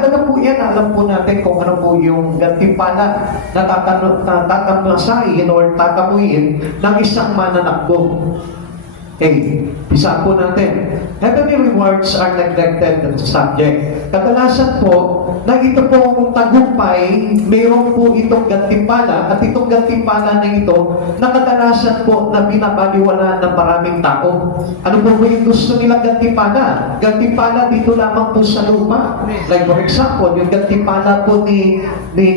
Mahalaga po yan, alam po natin kung ano po yung gantimpala na tatamasahin or tatamuin ng isang mananakbo. Okay, isa po natin. Heavenly rewards are neglected subject. Kadalasan po, na ito pong tagumpay, mayroon po itong gantimpala, at itong gantimpala na ito, na kadalasan po na binabaliwala ng maraming tao. Ano po yung gusto nilang gantimpala? Gantimpala dito lamang po sa lupa. Like for example, yung gantimpala po ni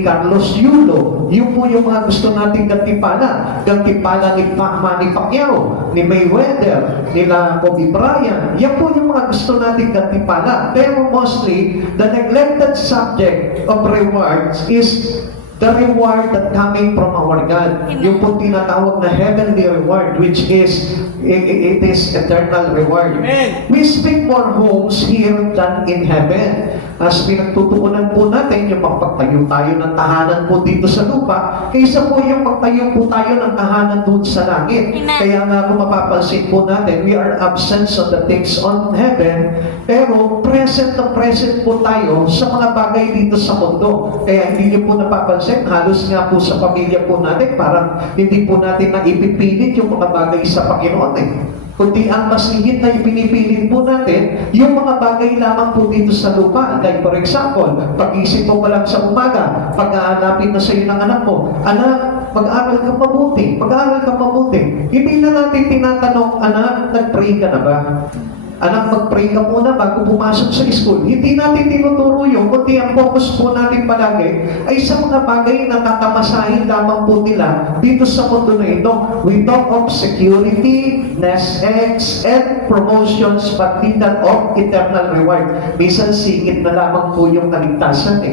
Carlos Yulo, yun po yung mga gusto nating gantimpala. Gantimpala ni Manny Pacquiao, ni Mayweather, nila Kobe Bryant. Yan po yung mga gusto nating gantimpala. Pero mostly, the neglected subject of rewards is the reward that coming from our God. Yung po tinatawag na heavenly reward, which is, it is eternal reward. Amen. We speak more homes here than in heaven. As pinagtutuunan po natin yung magpagtayo tayo ng tahanan po dito sa lupa, kaysa po yung magtayo po tayo ng tahanan doon sa langit. Amen. Kaya nga kung mapapansin po natin, we are absent of the things on heaven, pero present na present po tayo sa mga bagay dito sa mundo. Kaya hindi niyo po napapansin, halos nga po sa pamilya po natin, parang hindi po natin na ipipilit yung mga bagay sa Panginoon kundi ang mas higit na ipinipilit po natin yung mga bagay lamang po dito sa lupa. Like for example, pag-isip mo pa lang sa umaga, pag-aanapin na sa iyo ng anak mo, anak, mag-aaral ka mabuti, mag-aaral ka mabuti. Hindi na natin tinatanong, anak, nag-pray ka na ba? Anak, mag-pray ka muna bago pumasok sa school. Hindi natin tinuturo yun, kundi ang focus po natin palagi ay sa mga bagay na tatamasahin lamang po nila dito sa mundo na ito. We talk of security, nest eggs, and promotions, but not of eternal reward. Minsan singit na lamang po yung kaligtasan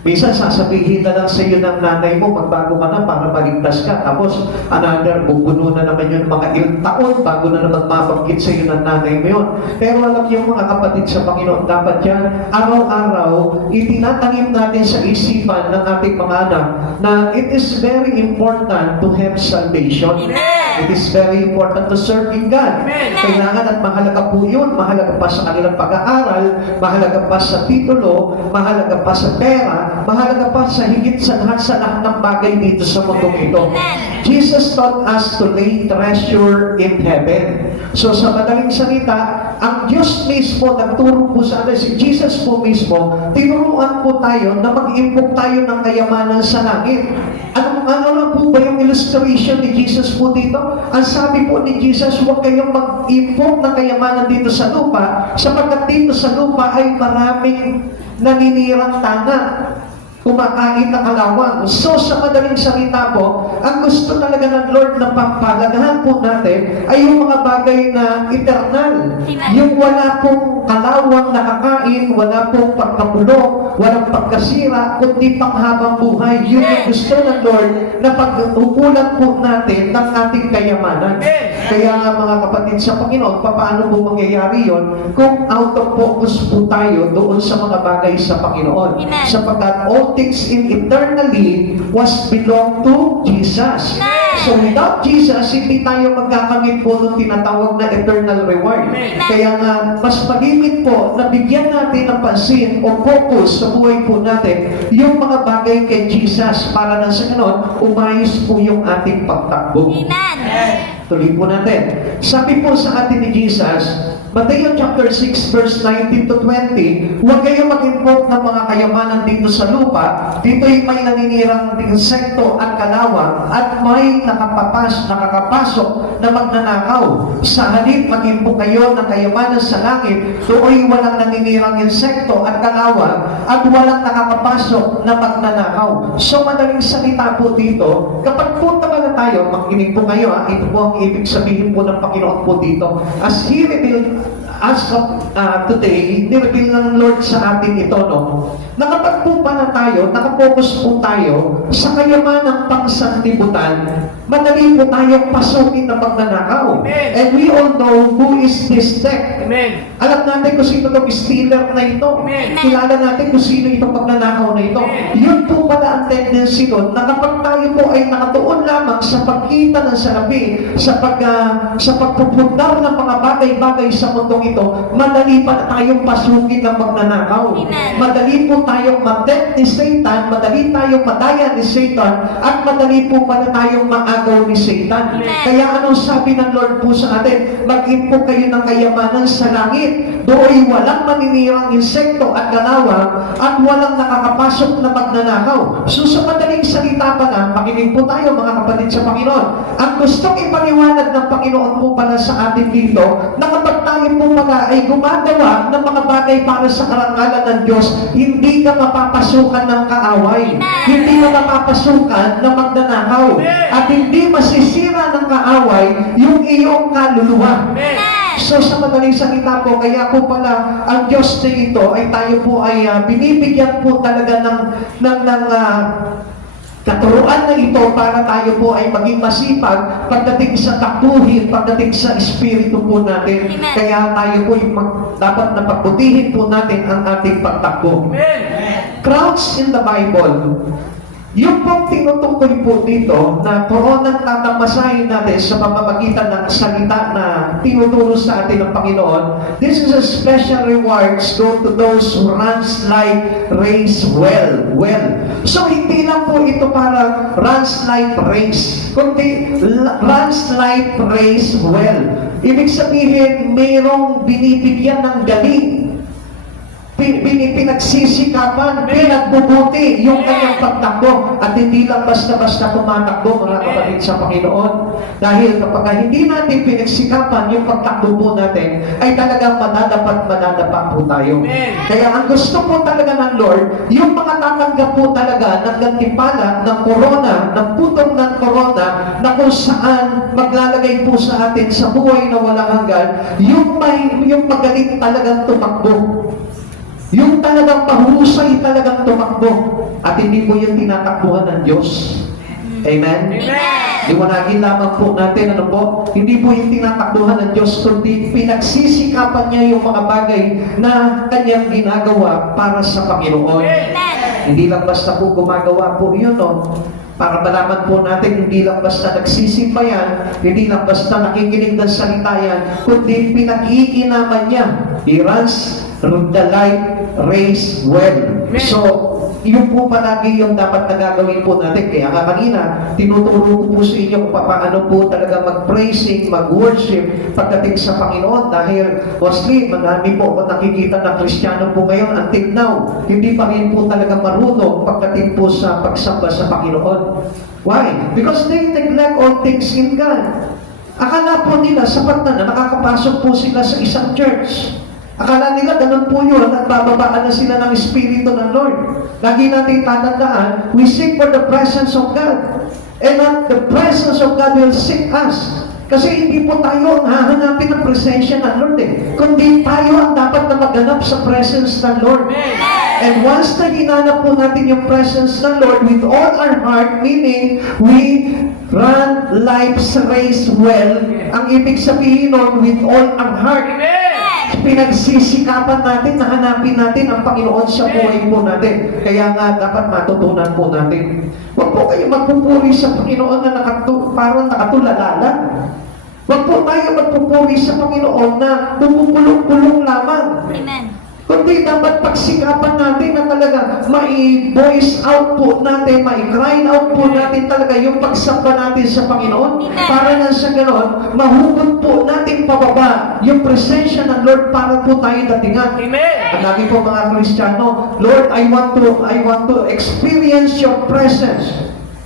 Minsan sasabihin na lang sa iyo ng nanay mo, magbago ka na para maligtas ka. Tapos, another, bubuno na naman yun mga ilang taon bago na naman mabanggit sa iyo ng nanay mo yun. Pero alam niyo mga kapatid sa Panginoon, dapat yan, araw-araw, itinatanim natin sa isipan ng ating mga anak na it is very important to have salvation. Amen. It is very important to serve in God. Amen. Kailangan at mahalaga po yun. Mahalaga pa sa kanilang pag-aaral, mahalaga pa sa titulo, mahalaga pa sa pera, mahalaga pa sa higit sa lahat ng bagay dito sa mundong ito. Jesus taught us to lay treasure in heaven. So sa madaling salita, ang Diyos mismo nagturo po sa atin, si Jesus po mismo, tinuruan po tayo na mag-impok tayo ng kayamanan sa langit. Ano lang po ba yung illustration ni Jesus po dito? Ang sabi po ni Jesus, huwag kayong mag-impok ng kayamanan dito sa lupa, sapagkat dito sa lupa ay maraming naninirang tanga, kumakain na kalawang. So, sa madaling salita po, ang gusto talaga ng Lord na pampalagahan po natin ay yung mga bagay na eternal. Yung wala pong kalawang nakakain, wala pong pagkapulok, walang pagkasira, kundi panghabang buhay. Yun yung gusto ng Lord na pag-ukulan po natin ng ating kayamanan. Kaya nga mga kapatid sa Panginoon, paano po mangyayari yon kung out of focus po tayo doon sa mga bagay sa Panginoon? Amen. Sapagkat all things in eternally was belong to Jesus. So without Jesus, hindi tayo magkakamit po ng tinatawag na eternal reward. Kaya nga, mas magiging po na bigyan natin ng pansin o focus sa buhay po natin yung mga bagay kay Jesus para na sa ganon, umayos po yung ating pagtakbo. Amen. Tuloy po natin. Sabi po sa atin ni Jesus, Mateo chapter 6 verse 19 to 20, huwag kayong mag-impok ng mga kayamanan dito sa lupa. Dito'y may naninirang insekto at kalawang at may nakakapasok na magnanakaw. Sa halip, mag-impok kayo ng kayamanan sa langit. Do'y walang naninirang insekto at kalawang at walang nakakapasok na magnanakaw. So madaling salita po dito, kapag po talaga tayo, makinig po kayo, ito po ang ibig sabihin po ng Panginoon po dito. As He revealed, as of today, nireveal ng Lord sa atin ito, no? Na kapag po pa naniniwala tayo, nakapokus po tayo sa kayamanang pangsanlibutan, madali po tayong pasukin ng magnanakaw. Amen. And we all know who is this theft. Amen. Alam natin kung sino itong stealer na ito. Amen. Kilala natin kung sino itong magnanakaw na ito. Amen. Yun po pala ang tendency nun, na kapag tayo po ay nakatuon lamang sa pagkita ng salapi, sa pagpupundar ng mga bagay-bagay sa mundong ito, madali pa tayong pasukin ng magnanakaw. Amen. Madali po tayong matempt ni Satan, madali tayong madaya ni Satan, at madali po pala tayong maagaw ni Satan. Amen. Kaya anong sabi ng Lord po sa atin? Maging po kayo ng kayamanan sa langit. Do'y walang maninirang insekto at galawa at walang nakakapasok na magnanakaw. So sa madaling salita pa na, makinig po tayo mga kapatid sa Panginoon. Ang gustong ipaliwanag ng Panginoon po pala sa atin dito, na kapag tayo po pala ay gumagawa ng mga bagay para sa karangalan ng Diyos, hindi ka mapapasukan ng kaaway. Hindi ka mapapasukan ng magnanakaw. At hindi masisira ng kaaway yung iyong kaluluwa. So sa madaling salita po, kaya po pala ang Diyos na ito ay tayo po ay binibigyan po talaga ng katuruan na ito para tayo po ay maging masipag pagdating sa takbuhin, pagdating sa espiritu po natin. Amen. Kaya tayo po dapat na pagbutihin po natin ang ating pagtakbo. Crowds in the Bible. Yung pong tinutukoy po dito na koronang tatamasahin natin sa pamamagitan ng salita na tinuturo sa atin ng Panginoon, this is a special rewards go to those who runs like race well. So hindi lang po ito para runs like race, kundi runs like race well. Ibig sabihin, mayroong binibigyan ng galing, pinagsisikapan, pinagbubuti yung kanyang pagtakbo, at hindi lang basta-basta kumatakbo mga kapatid sa Panginoon. Dahil kapag hindi natin pinagsikapan yung pagtakbo po natin, ay talagang madadapa po tayo. Kaya ang gusto po talaga ng Lord, yung mga tatanggap po talaga ng gantimpala ng corona, ng putong ng corona, na kung saan maglalagay po sa atin sa buhay na walang hanggan, yung magaling talagang tumakbo. Yung talagang mahusay talagang tumakbo, at hindi po yung tinatakbuhan ng Diyos. Amen? Liwanagin lamang po natin, ano po? Hindi po yung tinatakbuhan ng Diyos, kundi pinagsisikapan niya yung mga bagay na kanyang ginagawa para sa Panginoon. Hindi lang basta po gumagawa po yun, no? Para malaman po natin, hindi lang basta nagsisimba yan, hindi lang basta nakikinig ng salita yan, kundi pinag-iinaman niya. He runs the life race well. So, yun po palagi yung dapat na gagawin po natin. Kaya nga kanina, tinuturo ko po sa inyo kung paano po talaga mag-praising, mag-worship pagdating sa Panginoon. Dahil mostly, marami po ako nakikita na Kristiyano po ngayon until now, hindi pa rin po talaga marunong pagdating po sa pagsamba sa Panginoon. Why? Because they neglect all things in God. Akala po nila, sapat na nakakapasok po sila sa isang church. Akala nila ganun po yun, nagbababaan na sila ng Espiritu ng Lord. Lagi natin tatandaan, we seek for the presence of God. And not the presence of God will seek us. Kasi hindi po tayo ang hahanapin ng presensya ng Lord kundi tayo ang dapat na maghanap sa presence ng Lord. And once na hinanap po natin yung presence ng Lord with all our heart, meaning we run life's race well, ang ibig sabihin nun, with all our heart. Pinagsisikapan natin na hanapin natin ang Panginoon sa buhay po natin. Kaya nga dapat matutunan po natin. Huwag po kayo magpupuri sa Panginoon na parang nakatulala. Huwag po tayo magpupuri sa Panginoon na bumupulong-pulong lamang. Amen. Kundi dapat pagsikapan natin na talaga mai-voice out po natin, mai-cry out po natin talaga yung pagsamba natin sa Panginoon. Para na sa ganon, mahugot po natin pababa yung presensya ng Lord para po tayo datingan. Ang lagi po mga Kristiyano, Lord, I want to experience your presence.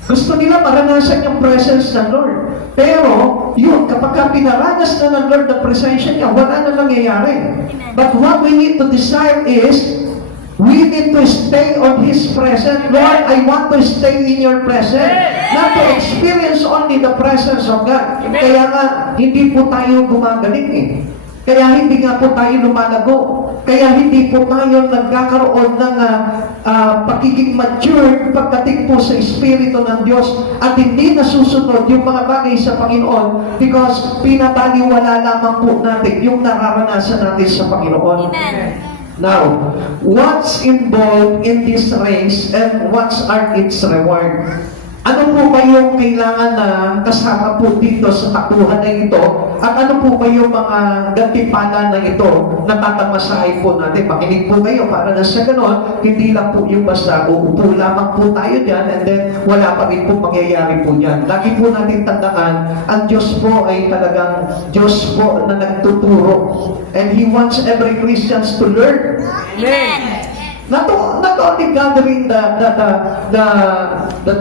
Gusto nila maranasan yung presence ng Lord. Pero, yun, kapag pinaranas na ng Lord na presensya niya, wala na nangyayari. But what we need to decide is, we need to stay on His presence. Lord, I want to stay in your presence. Not to experience only the presence of God. Kaya nga, hindi po tayo gumagaling Kaya hindi nga po tayo lumalago. Kaya hindi po tayo nagkakaroon ng pagiging mature pagdating po sa Espiritu ng Diyos at hindi nasusunod yung mga bagay sa Panginoon because pinabaliwala lamang po natin yung nararanasan natin sa Panginoon. Amen. Now, what's involved in this race and what are its reward? Ano po ba yung kailangan na kasama po dito sa takbuhan na ito? At ano po ba yung mga gantimpala na ito na tatamasahin po natin? Makinig po kayo para na sa ganon, hindi lang po yung basta uupo lamang po tayo dyan and then wala pa rin po mangyayari po yan. Lagi po natin tandaan, ang Diyos po ay talagang Diyos po na nagtuturo. And He wants every Christians to learn. Amen. Not only gathering the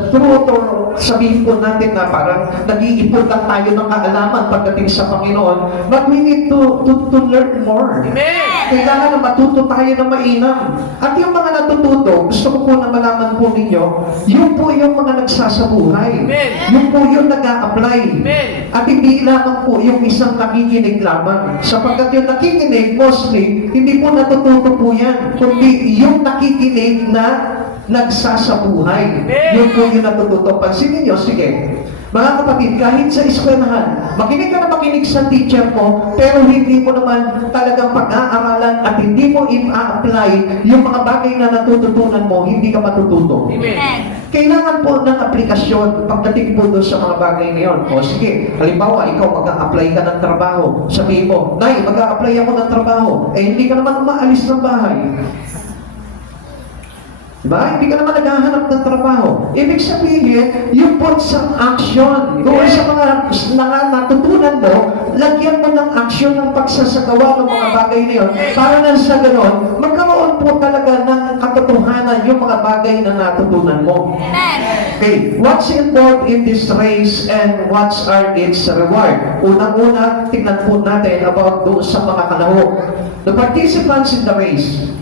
truth or sabihin po natin na parang nag-iipon lang tayo ng kaalaman pagdating sa Panginoon, but we need to learn more. Amen. Kailangan na matuto tayo na mainam. At yung mga natututo, gusto ko po na malaman po ninyo, yun po yung mga nagsasabuhay. Amen. Yun po yung nag-a-apply. Amen. At hindi lamang po yung isang nakikinig lamang. Sapagkat yung nakikinig, mostly, hindi po natututo po yan. Kundi yung nakikinig na nagsasabuhay. Yun po yung natututo. Pansinin nyo, sige. Mga kapatid, kahit sa eskwelahan, makinig ka na makinig sa teacher mo, pero hindi mo naman talagang pag-aaralan at hindi mo i-apply yung mga bagay na natututunan mo, hindi ka matututo. Amen. Kailangan po ng aplikasyon pagdating po doon sa mga bagay na yun. O sige, halimbawa, ikaw mag-a-apply ka ng trabaho. Sabihin mo, Nay, mag-a-apply ako ng trabaho. Eh, hindi ka naman umaalis ng bahay. Diba? Hindi ka naman naghahanap ng trabaho. Ibig sabihin, you put some action. Doon sa mga natutunan mo, lagyan mo ng action ng pagsasagawa ng mga bagay na yun. Para na sa ganon, magkaroon po talaga ng katotohanan yung mga bagay na natutunan mo. Okay, what's involved in this race and what are its reward? Unang-una, tingnan po natin about doon sa mga kalahok. The participants in the race.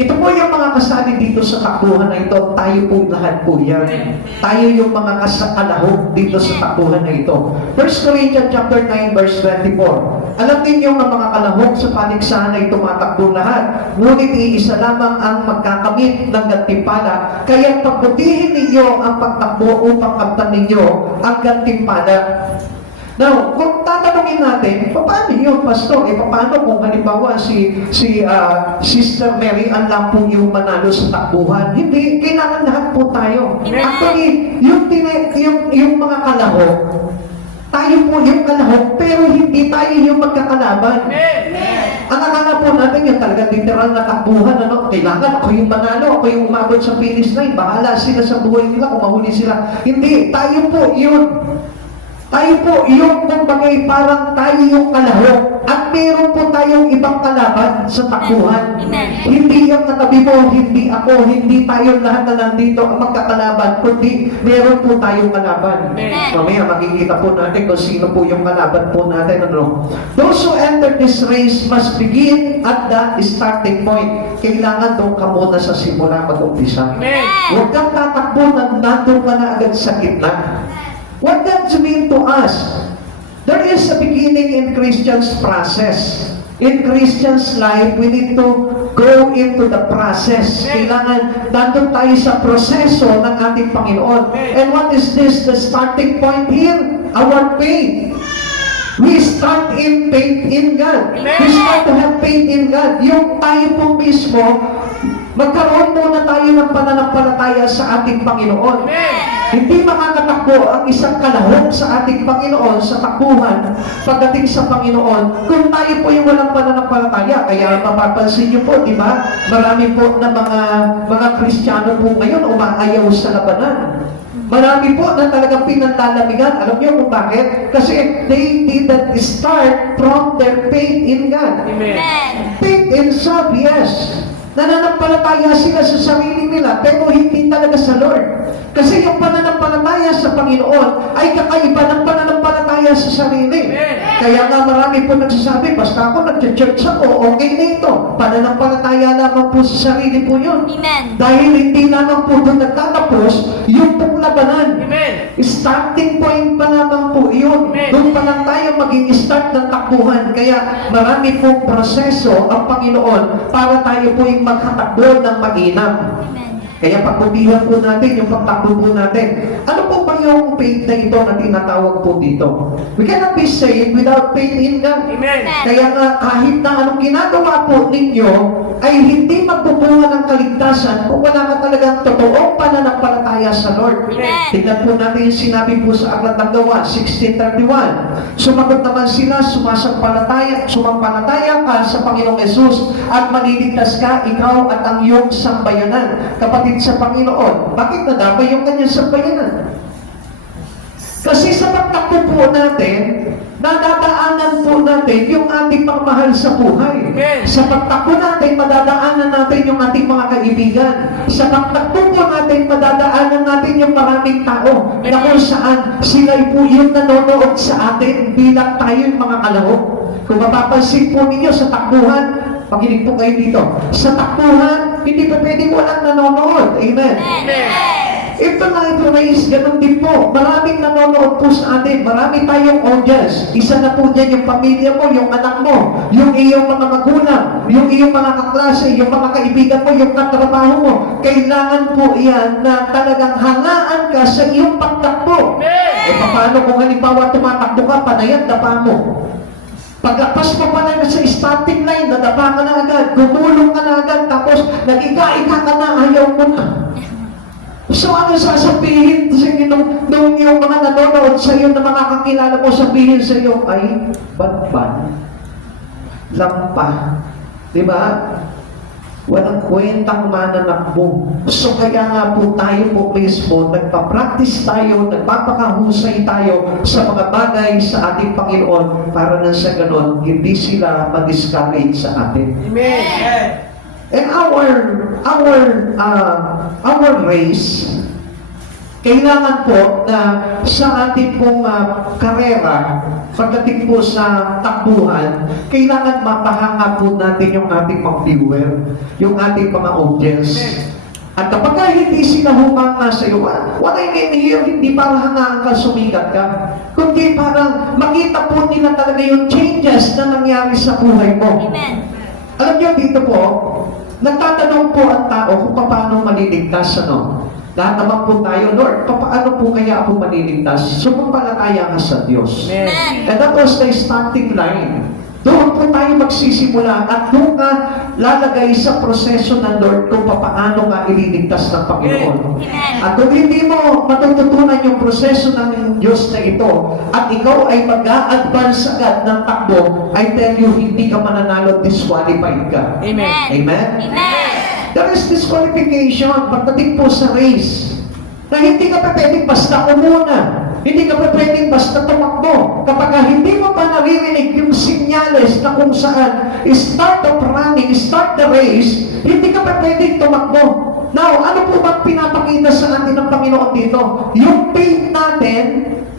Ito po yung mga kasali dito sa takbuhan na ito. Tayo po lahat po yan. Tayo yung mga kasakalahok dito sa takbuhan na ito. 1 Corinthians chapter 9 verse 24. Alam ninyo ang mga kalahok sa paligsahan ay tumatakbo lahat. Ngunit iisa lamang ang magkakamit ng gantimpala. Kaya pagbutihin ninyo ang pagtakbo upang kamtan ninyo ang gantimpala. Now, kung tatanungin natin, paano yun, Pastor? Paano kung halimbawa si Sister Mary ang lang po yung manalo sa takbuhan? Hindi, kailangan lahat po tayo. Actually, yung mga kalahok, tayo po yung kalahok, pero hindi tayo yung magkakalaban. Ang akala po natin yung talagang literal na takbuhan, kailangan ako yung manalo, ako yung umabot sa finish line, bahala sila sa buhay nila kung mahuli sila. Hindi, tayo po yun. Tayo po, yung kumbagay, parang tayo yung kalahok at meron po tayong ibang kalaban sa takbuhan. Hindi yung katabi mo, hindi ako, hindi tayo lahat na nandito ang magkakalaban, kundi meron po tayong kalaban. Mamaya makikita po natin kung sino po yung kalaban po natin. Those who enter this race must begin at the starting point. Kailangan doon ka muna sa simula mag-umpisa. Huwag kang tatakbo na nandun ka na agad sa gitna. What does it mean to us? There is a beginning in Christian's process. In Christian's life, we need to go into the process. Kailangan nandun tayo sa proseso ng ating Panginoon. And what is this? The starting point here? Our faith. We start in faith in God. We start to have faith in God. Yung tayo po mismo, magkaroon muna tayo ng pananampalataya sa ating Panginoon. Hindi makakatakbo ang isang kalahok sa ating Panginoon sa takbuhan pagdating sa Panginoon kung tayo po yung walang pananampalataya. Kaya mapapansin niyo po, di ba? Marami po na mga Kristiyano po ngayon umaayaw sa labanan. Marami po na talagang pinanlalamigan. Alam niyo kung bakit? Kasi they didn't start from their faith in God. Amen. Faith in self, yes. Nananampalataya sila sa sarili nila, pero hindi talaga sa Lord. Kasi yung pananampalataya sa Panginoon ay kakaiba ng pananampalataya sa sarili. Kaya nga marami po nagsasabi, basta ako nag-church ako, okay na ito. Pananampalataya lamang po sa sarili po yun. Amen. Dahil hindi lamang po doon nagtatapos yung pong labanan. Amen. Starting point pa lamang po yun. Amen. Doon pa lang tayo maging start ng takbuhan. Kaya marami pong proseso ang Panginoon para tayo po yung maghatakbo ng mag-inam. Amen. Kaya pagbutihan po natin yung pagtakbo po natin. Ano po ba yung faith na ito na tinatawag po dito? We cannot be saved without faith in God. Amen. Kaya nga kahit na anong ginagawa po ninyo ay hindi magbubunga ng kaligtasan kung wala ka talagang totoong pananampalataya sa Lord. Amen. Tingnan po natin yung sinabi po sa Aklat ng Gawa 16:31. Sumagot naman sila, sumampalataya ka sa Panginoong Yesus at maliligtas ka, ikaw at ang iyong sambayanan. Kapatid sa Panginoon, bakit nadamay yung kanyang sambayanan? Kasi sa pagtakbo po natin, nadadaanan po natin yung ating pagmahal sa buhay. Amen. Sa pagtakbo natin, madadaanan natin yung ating mga kaibigan. Sa pagtakbo po natin, madadaanan natin yung maraming tao na kung saan sila po yung nanonood sa atin bilang tayo yung mga kalahok. Kung mapapansin po ninyo sa takbuhan, pakinig po kayo dito, sa takbuhan, hindi pa pwedeng walang nanonood. Amen. Ito na ito guys, ganun din po. Maraming nanonood po sa atin. Marami tayong audience. Isa na po dyan yung pamilya mo, yung anak mo, yung iyong mga magulang, yung iyong mga kaklase, yung mga kaibigan mo, yung katrabaho mo. Kailangan po yan na talagang hangaan ka sa iyong pagtakbo. Paano kung halimbawa tumatakbo ka, panayat, dapa mo. Paglapas mo pa na sa starting line, nadapa ka na agad, gumulong ka na agad, tapos nag-ika-ika ka na, ayaw mo na. So ano sasabihin sa inyo nung yung mga nanonood sa iyo na mga kakilala mo, sabihin sa iyo ay badban, lampa, di ba? Walang kwentang mananakbo. So kaya nga po tayo po mismo, nagpa-practice tayo, nagpapakahusay tayo sa mga bagay sa ating Panginoon para na sa ganon, hindi sila ma-discourage sa atin. Amen. And our race, kailangan po na sa ating pong karera, pagdating po sa takbuhan, kailangan mapahanga po natin yung ating mga viewer, yung ating mga audience. At kapag hindi sila humanga sa iyo, what I mean here, hindi para hangaan ka, sumikat ka, kundi para makita po nila talaga yung changes na nangyari sa buhay mo. Amen. Alam niyo dito po, nagtatanong po ang tao kung paano maliligtas, ano? Lahat naman po tayo, Lord, paano po kaya ako maliligtas? Sumampalataya ka sa Diyos. Amen. And that was the starting line. Doon po tayo magsisimula at doon ka lalagay sa proseso ng Lord kung paano ka ililigtas ng Panginoon. Amen. At kung hindi mo matututunan yung proseso ng Diyos na ito at ikaw ay mag-a-advance agad ng takbo, I tell you, hindi ka mananalo, disqualified ka. Amen. Amen? Amen. There is disqualification pagdating po sa race na hindi ka pa pwedeng basta umuna. Hindi ka pa pwedeng basta tumakbo. Kapag hindi mo pa naririnig yung sinyales na kung saan start of running, start the race, hindi ka pa pwedeng tumakbo. Now, ano po ba pinapakita sa atin ng Panginoon dito? Yung faith natin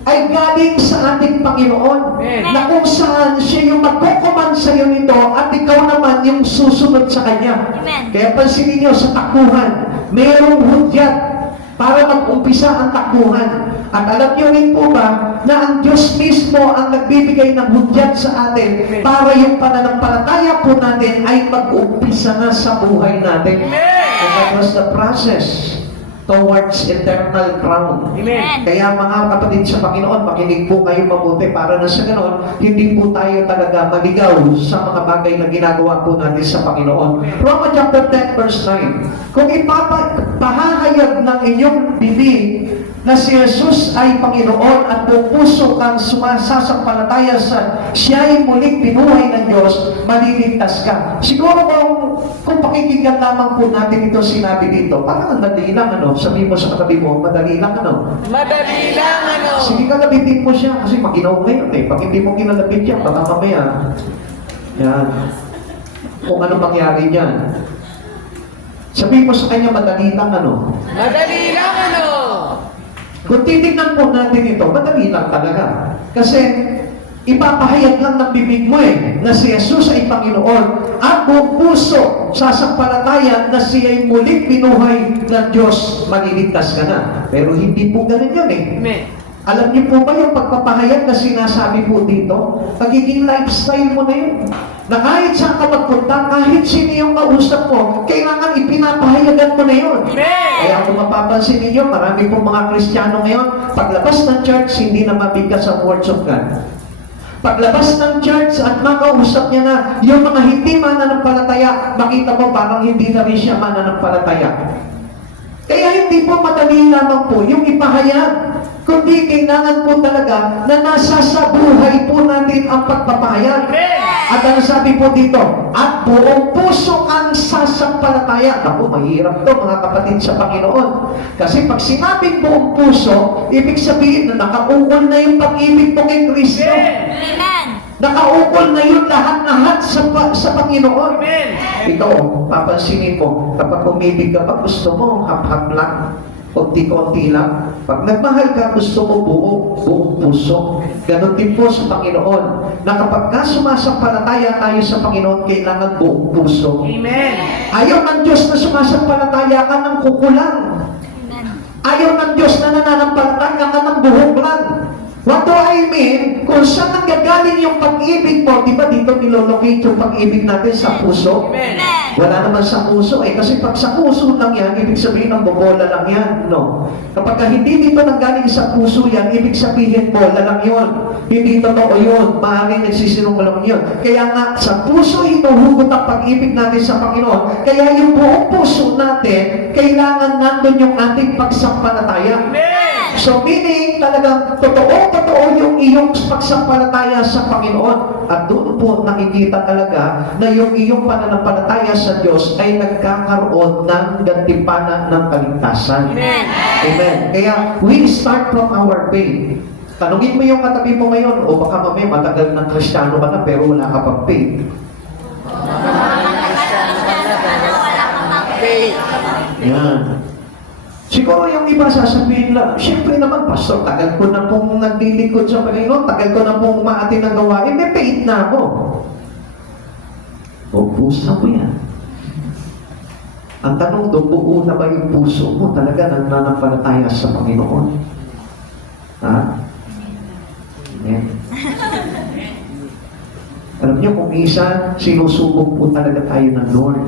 ay galing sa ating Panginoon. Amen. Na kung saan siya yung magkukuman sa iyo nito at ikaw naman yung susunod sa Kanya. Amen. Kaya pansinin niyo sa takbuhan, mayroong hudyat para mag-umpisa ang takbuhan. At alam niyo rin po ba na ang Diyos mismo ang nagbibigay ng hudyat sa atin para yung pananampalataya po natin ay mag-umpisa na sa buhay natin. And that was the process towards eternal crown. Amen. Kaya mga kapatid sa Panginoon, makinig po kayo mabuti para na sa ganon, hindi po tayo talaga maligaw sa mga bagay na ginagawa po natin sa Panginoon. Romans chapter 10 verse 9. Kung ipapahahayag ng inyong bibig na si Jesus ay Panginoon at buong puso kang sumasasampalataya sa siya ay muling binuhay ng Diyos, maliligtas ka. Siguro kung pakikinggan lamang po natin ito sinabi dito, parang madali lang, ano? Sabi mo sa katabi mo, madali lang, ano? Madali lang, ano? Sige, kalabitin mo siya kasi maginaw ngayon eh. Pag hindi mo kinalabit yan, baka mamaya. Yan. Kung ano mangyari dyan. Sabi mo sa kanya, madali lang, ano? Madali lang, ano? Kung titignan po natin ito, madali lang talaga. Kasi, ipapahayag lang ng bibig mo na si Jesus ay Panginoon at buong puso sasampalataya na siya ay muling binuhay ng Diyos, maliligtas ka na. Pero hindi po ganun yun Amen. Alam niyo po ba yung pagpapahayag na sinasabi po dito? Pagiging lifestyle mo na yun. Na kahit saan ka magpunta, kahit sino yung kausap mo, kailangan ipinapahayagan mo na yun. Amen. Kaya kung mapapansin ninyo, marami pong mga Kristiyano ngayon, paglabas ng church, hindi na mabigkas ang words of God. Paglabas ng church at makausap niya na yung mga hindi mananampalataya, makita mo parang hindi na rin siya mananampalataya. Kaya hindi po madali lamang po yung ipahayag, kundi kailangan po talaga na nasa sa buhay po natin ang pagpapahayag. At ang sabi po dito, at buong puso ang sasampalataya. Ako, mahirap to mga kapatid sa Panginoon. Kasi pag sinabing buong puso, ibig sabihin na nakaukol na yung pag-ibig mo kay Kristo. Nakaukol na yun lahat-lahat sa Panginoon. Amen. Ito, papansinin mo, kapag umibig ka pa, gusto mo, hap-hap lang, konti-konti lang. Pag nagmahal ka, gusto mo buong puso. Ganon din po sa Panginoon, na kapag ka sumasampalataya tayo sa Panginoon, kailangan buong puso. Amen. Ayaw ng Diyos na sumasampalataya ka ng kukulang. Ayaw ng Diyos na nananampalataya ka ng buhok lang. What do I mean? Kung saan nanggagaling yung pag-ibig mo, di ba dito nilolocate yung pag-ibig natin sa puso? Amen. Wala naman sa puso kasi pag sa puso lang yan, ibig sabihin ng bobola lang yan, no? Kapag hindi dito nanggaling sa puso yan, ibig sabihin bola lang yun. Hindi totoo yun. Maaaring nagsisinungaling yun. Kaya nga, sa puso hinuhugot ang pag-ibig natin sa Panginoon. Kaya yung buong puso natin, kailangan nandun yung ating pagsampalataya. Amen. So meaning talagang totoo yung iyong pagsampalataya sa Panginoon. At doon po nakikita talaga na yung iyong pananampalataya sa Diyos ay nagkakaroon ng gantimpala ng kaligtasan. Amen. Amen. Kaya we start from our faith. Tanungin mo yung katabi mo ngayon, o baka mamaya matagal ng Kristiyano ka na pero wala ka pang faith. Faith. Yan. Siguro yung iba sasabihin lang, siyempre naman, Pastor, tagal ko na pong naglilingkod sa Panginoon, tagal ko na pong umaatin ng gawain, may faith na ako. O, puso mo yan. Ang tanong doon, buo na ba yung puso mo talaga nananampalataya sa Panginoon? Ha? Amen. Alam niyo, kung isa, sinusubok po talaga tayo ng Lord.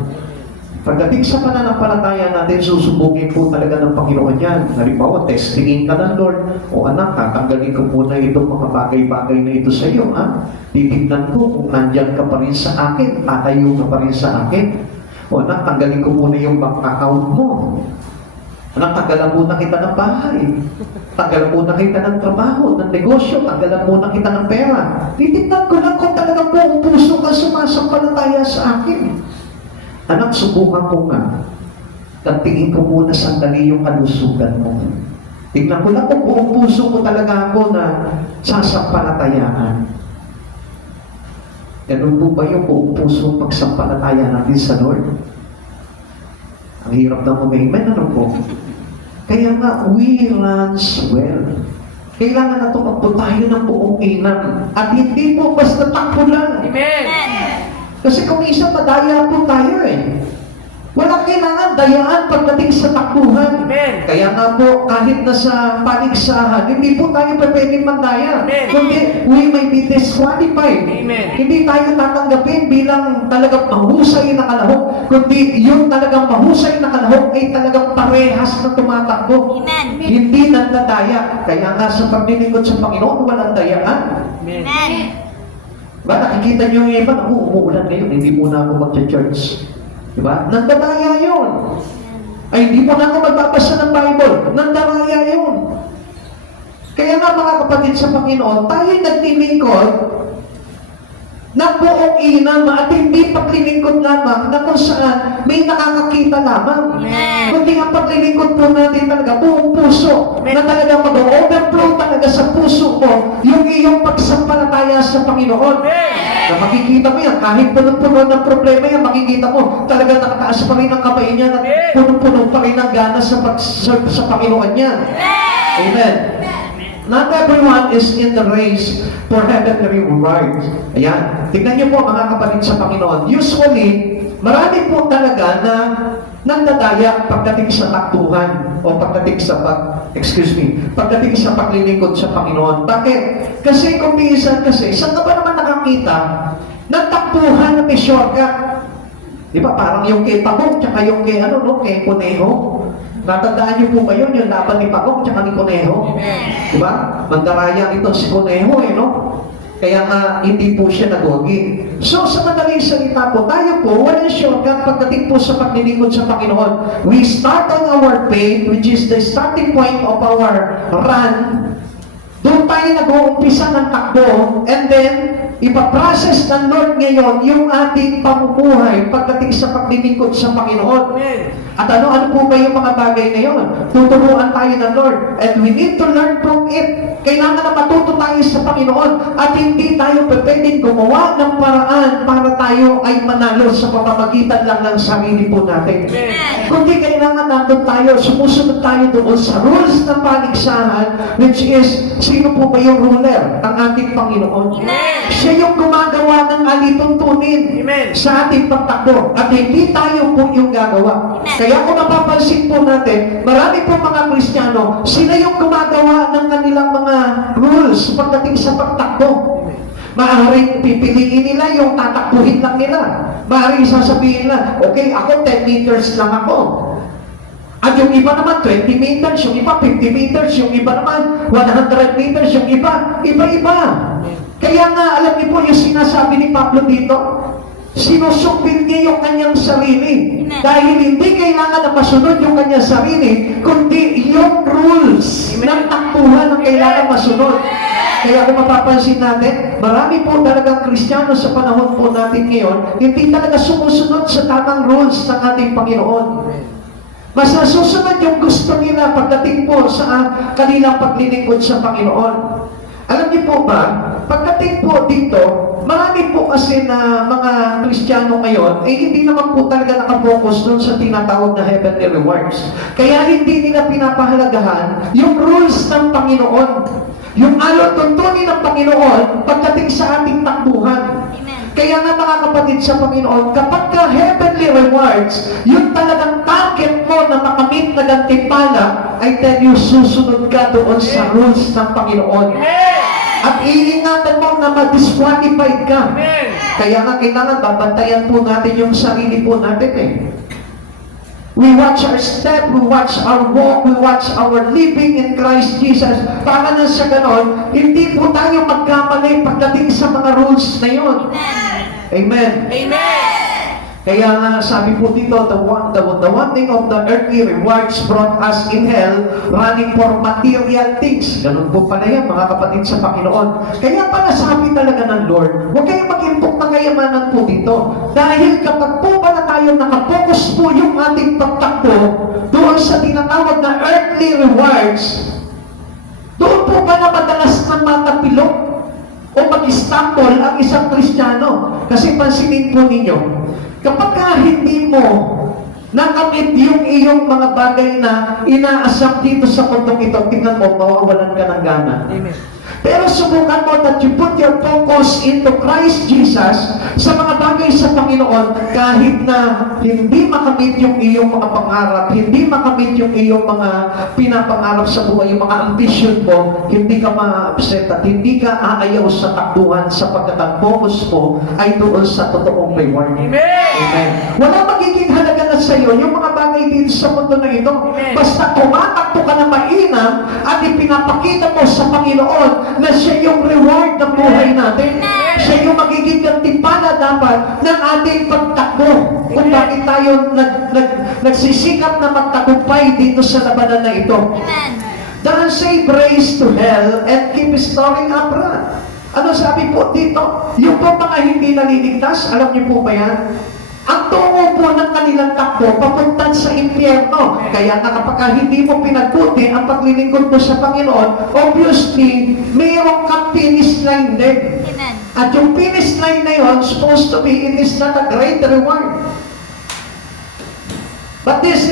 Pagdating sa pananampalataya natin, susubugin po talaga ng Panginoon yan. Halimbawa, testingin ka ng Lord. O anak, tatanggalin ko muna itong mga bagay-bagay na ito sa iyo. Ha? Titignan ko kung nandyan ka pa rin sa akin, tatayo ka pa rin sa akin. O anak, tanggalin ko muna yung bank account mo. Anak, tanggalan muna kita ng bahay. Tanggalan muna kita ng trabaho, ng negosyo. Tanggalan muna kita ng pera. Titignan ko lang kung talagang buong puso ka sumasampalataya sa akin. Anak, subukan ko nga. Tingin ko muna sandali yung kalusugan mo. Tignan ko lang kung buong puso ko talaga ako na sasampalatayaan. Ganun po ba yung buong puso pagsampalataya natin sa Lord? Ang hirap na mag-amen, ano po? Kaya nga, we runs well. Kailangan na tumakbo tayo ng buong inam. At hindi po basta takbo lang. Amen. Kasi kung isa, madaya po tayo Walang kailangan dayaan pagdating sa takbuhan. Amen. Kaya nga po, kahit nasa paligsahan, hindi po tayo pwedeng mandaya. Amen. Kundi, we may be disqualified. Amen. Hindi tayo tatanggapin bilang talagang mahusay na kalahok, kundi yung talagang mahusay na kalahok ay talagang parehas na tumatakbo. Amen. Hindi nandadaya. Kaya nga sa paglilingkod sa Panginoon, walang dayaan. Amen. Ba, nakikita niyo yung iba, ako, umuulan ngayon, hindi muna ako mag-church. Diba? Nandadaya yun. Ay, hindi mo na ako magbabasa ng Bible. Nandadaya yun. Kaya nga mga kapatid sa Panginoon, tayo naglilingkod ng buong inam at hindi paglilingkod lamang na kung saan may nakakakita lamang. Amen. Kundi ang paglilingkod po natin talaga buong puso na talaga mag-overflow talaga sa puso mo yung iyong pagsampalataya sa Panginoon. Na makikita mo yan, kahit punong-puno ng problema yan, makikita mo talaga nakataas pa rin ang kamay niya at punong-puno pa rin ang gana sa Panginoon niya. Amen. Not everyone is in the race for heavenly rewards. Ayan. Tignan niyo po mga kapatid sa Panginoon. Usually, marami po talaga na nandadaya pagdating sa takbuhan o pagdating sa pagdating sa paglilingkod sa Panginoon. Bakit? Kasi kung minsan kasi, saan ka ba naman nakakita ng takbuhan na may shortcut? Di ba? Parang yung kay Pagong, tsaka yung kay kay Conejo. Natandaan niyo po kayo yung laban ni Pagong tsaka ni Conejo? Di ba? Mandaraya ito si Conejo no? Kaya nga, hindi po siya nagwagi. So, sa madaling salita po, tayo po, walang shortcut pagdating po sa paglilingkod sa Panginoon. We start on our faith, which is the starting point of our run. Doon tayo nag-uumpisa ng takbo, and then, ipaprocess ng Lord ngayon yung ating pamumuhay pagdating sa paglilingkod sa Panginoon. At ano po ba yung mga bagay na yun? Tuturuan tayo ng Lord. And we need to learn from it. Kailangan na matuto tayo sa Panginoon at hindi tayo pwedeng gumawa ng paraan para tayo ay manalo sa pamamagitan lang ng sarili po natin. Kundi kailangan nandun tayo, sumusunod tayo doon sa rules ng paligsahan, which is, sino po ba yung ruler? Ang ating Panginoon. Siya yung gumagawa ng alituntunin sa ating pagtakbo at hindi tayo po yung gagawa. Kaya kung napapansin po natin, marami po mga Kristiyano, sila yung gumagawa ng kanilang mga rules pagdating sa pagtakbo. Maaaring pipiliin nila yung tatakbuhin lang nila. Maaaring sasabihin nila, okay, ako 10 meters lang ako. At yung iba naman 20 meters, yung iba 50 meters, yung iba naman 100 meters, yung iba, iba-iba. Kaya nga, alam niyo po yung sinasabi ni Pablo dito, sinusubin niya yung kanyang sarili. Dahil hindi kailangan na masunod yung kanyang sarili, kundi yung rules ng takbuhan ang kailangan masunod. Kaya kung mapapansin natin, marami po talagang Kristiyano sa panahon po natin ngayon, hindi talaga sumusunod sa tamang rules ng ating Panginoon. Mas nasusunod yung gusto nila pagdating po sa kanilang paglilingkod sa Panginoon. Alam niyo po ba, pagdating po dito, marami po kasi na mga Kristiyano ngayon, hindi naman po talaga nakapokus doon sa tinatawag na heavenly rewards. Kaya hindi nila pinapahalagahan yung rules ng Panginoon. Yung tuntunin ng Panginoon pagdating sa ating takbuhan. Kaya nga mga kapatid sa Panginoon, kapag ka heavenly rewards, yung talagang target mo na makamit na gantimpala, I tell you, susunod ka doon sa rules ng Panginoon. At iingatan mo na ma-disqualified ka. Kaya nga kailangan babantayan po natin yung sarili po natin We watch our step, we watch our walk, we watch our living in Christ Jesus. Para na sa ganon, hindi po tayo magkamali pagdating sa mga rules na yun. Amen. Kaya nga sabi po dito, the wanting of the earthly rewards brought us in hell, running for material things. Ganun po pala yan, mga kapatid sa Panginoon. Kaya pala sabi talaga ng Lord, huwag kayong mag-impok ng kayamanan po dito. Dahil kapag po pala tayo nakapokus po yung ating pagtakbo doon sa tinatawag na earthly rewards, doon po pala madalas na matapilok o mag-stumble ang isang Kristiyano. Kasi pansinin po ninyo, kapag hindi mo nakamit yung iyong mga bagay na inaasam dito sa mundong ito, tingnan mo, mawawalan ka ng gana. Pero subukan mo that you put your focus into Christ Jesus sa mga bagay sa Panginoon, kahit na hindi makamit yung iyong mga pangarap, hindi makamit yung iyong mga pinapangarap sa buhay, yung mga ambition mo, hindi ka ma-upset at hindi ka aayaw sa takbuhan sapagkat ang focus mo ay doon sa totoong reward. Amen. Wala magiging halaga na sa iyo yung mga bagay dito sa mundo na ito. Basta tumatakbo ka na mainam at ipinapakita mo sa Panginoon na siya yung reward ng buhay natin. Siya yung magiging gantimpala dapat ng ating pagtakbo. Kung bakit tayo nagsisikap na magtagumpay dito sa labanan na ito. Don't say praise to hell and keep storing up run. Ano sabi po dito? Yung po mga hindi naliligtas, alam niyo po ba yan? Ang tungo po ng kanilang takbo papuntan sa impyerno. Kaya nga kapag hindi mo pinagbuti ang paglilingkod mo sa Panginoon, obviously, mayroong kang finish line din. At yung finish line na yun, supposed to be, it is not a great reward. But this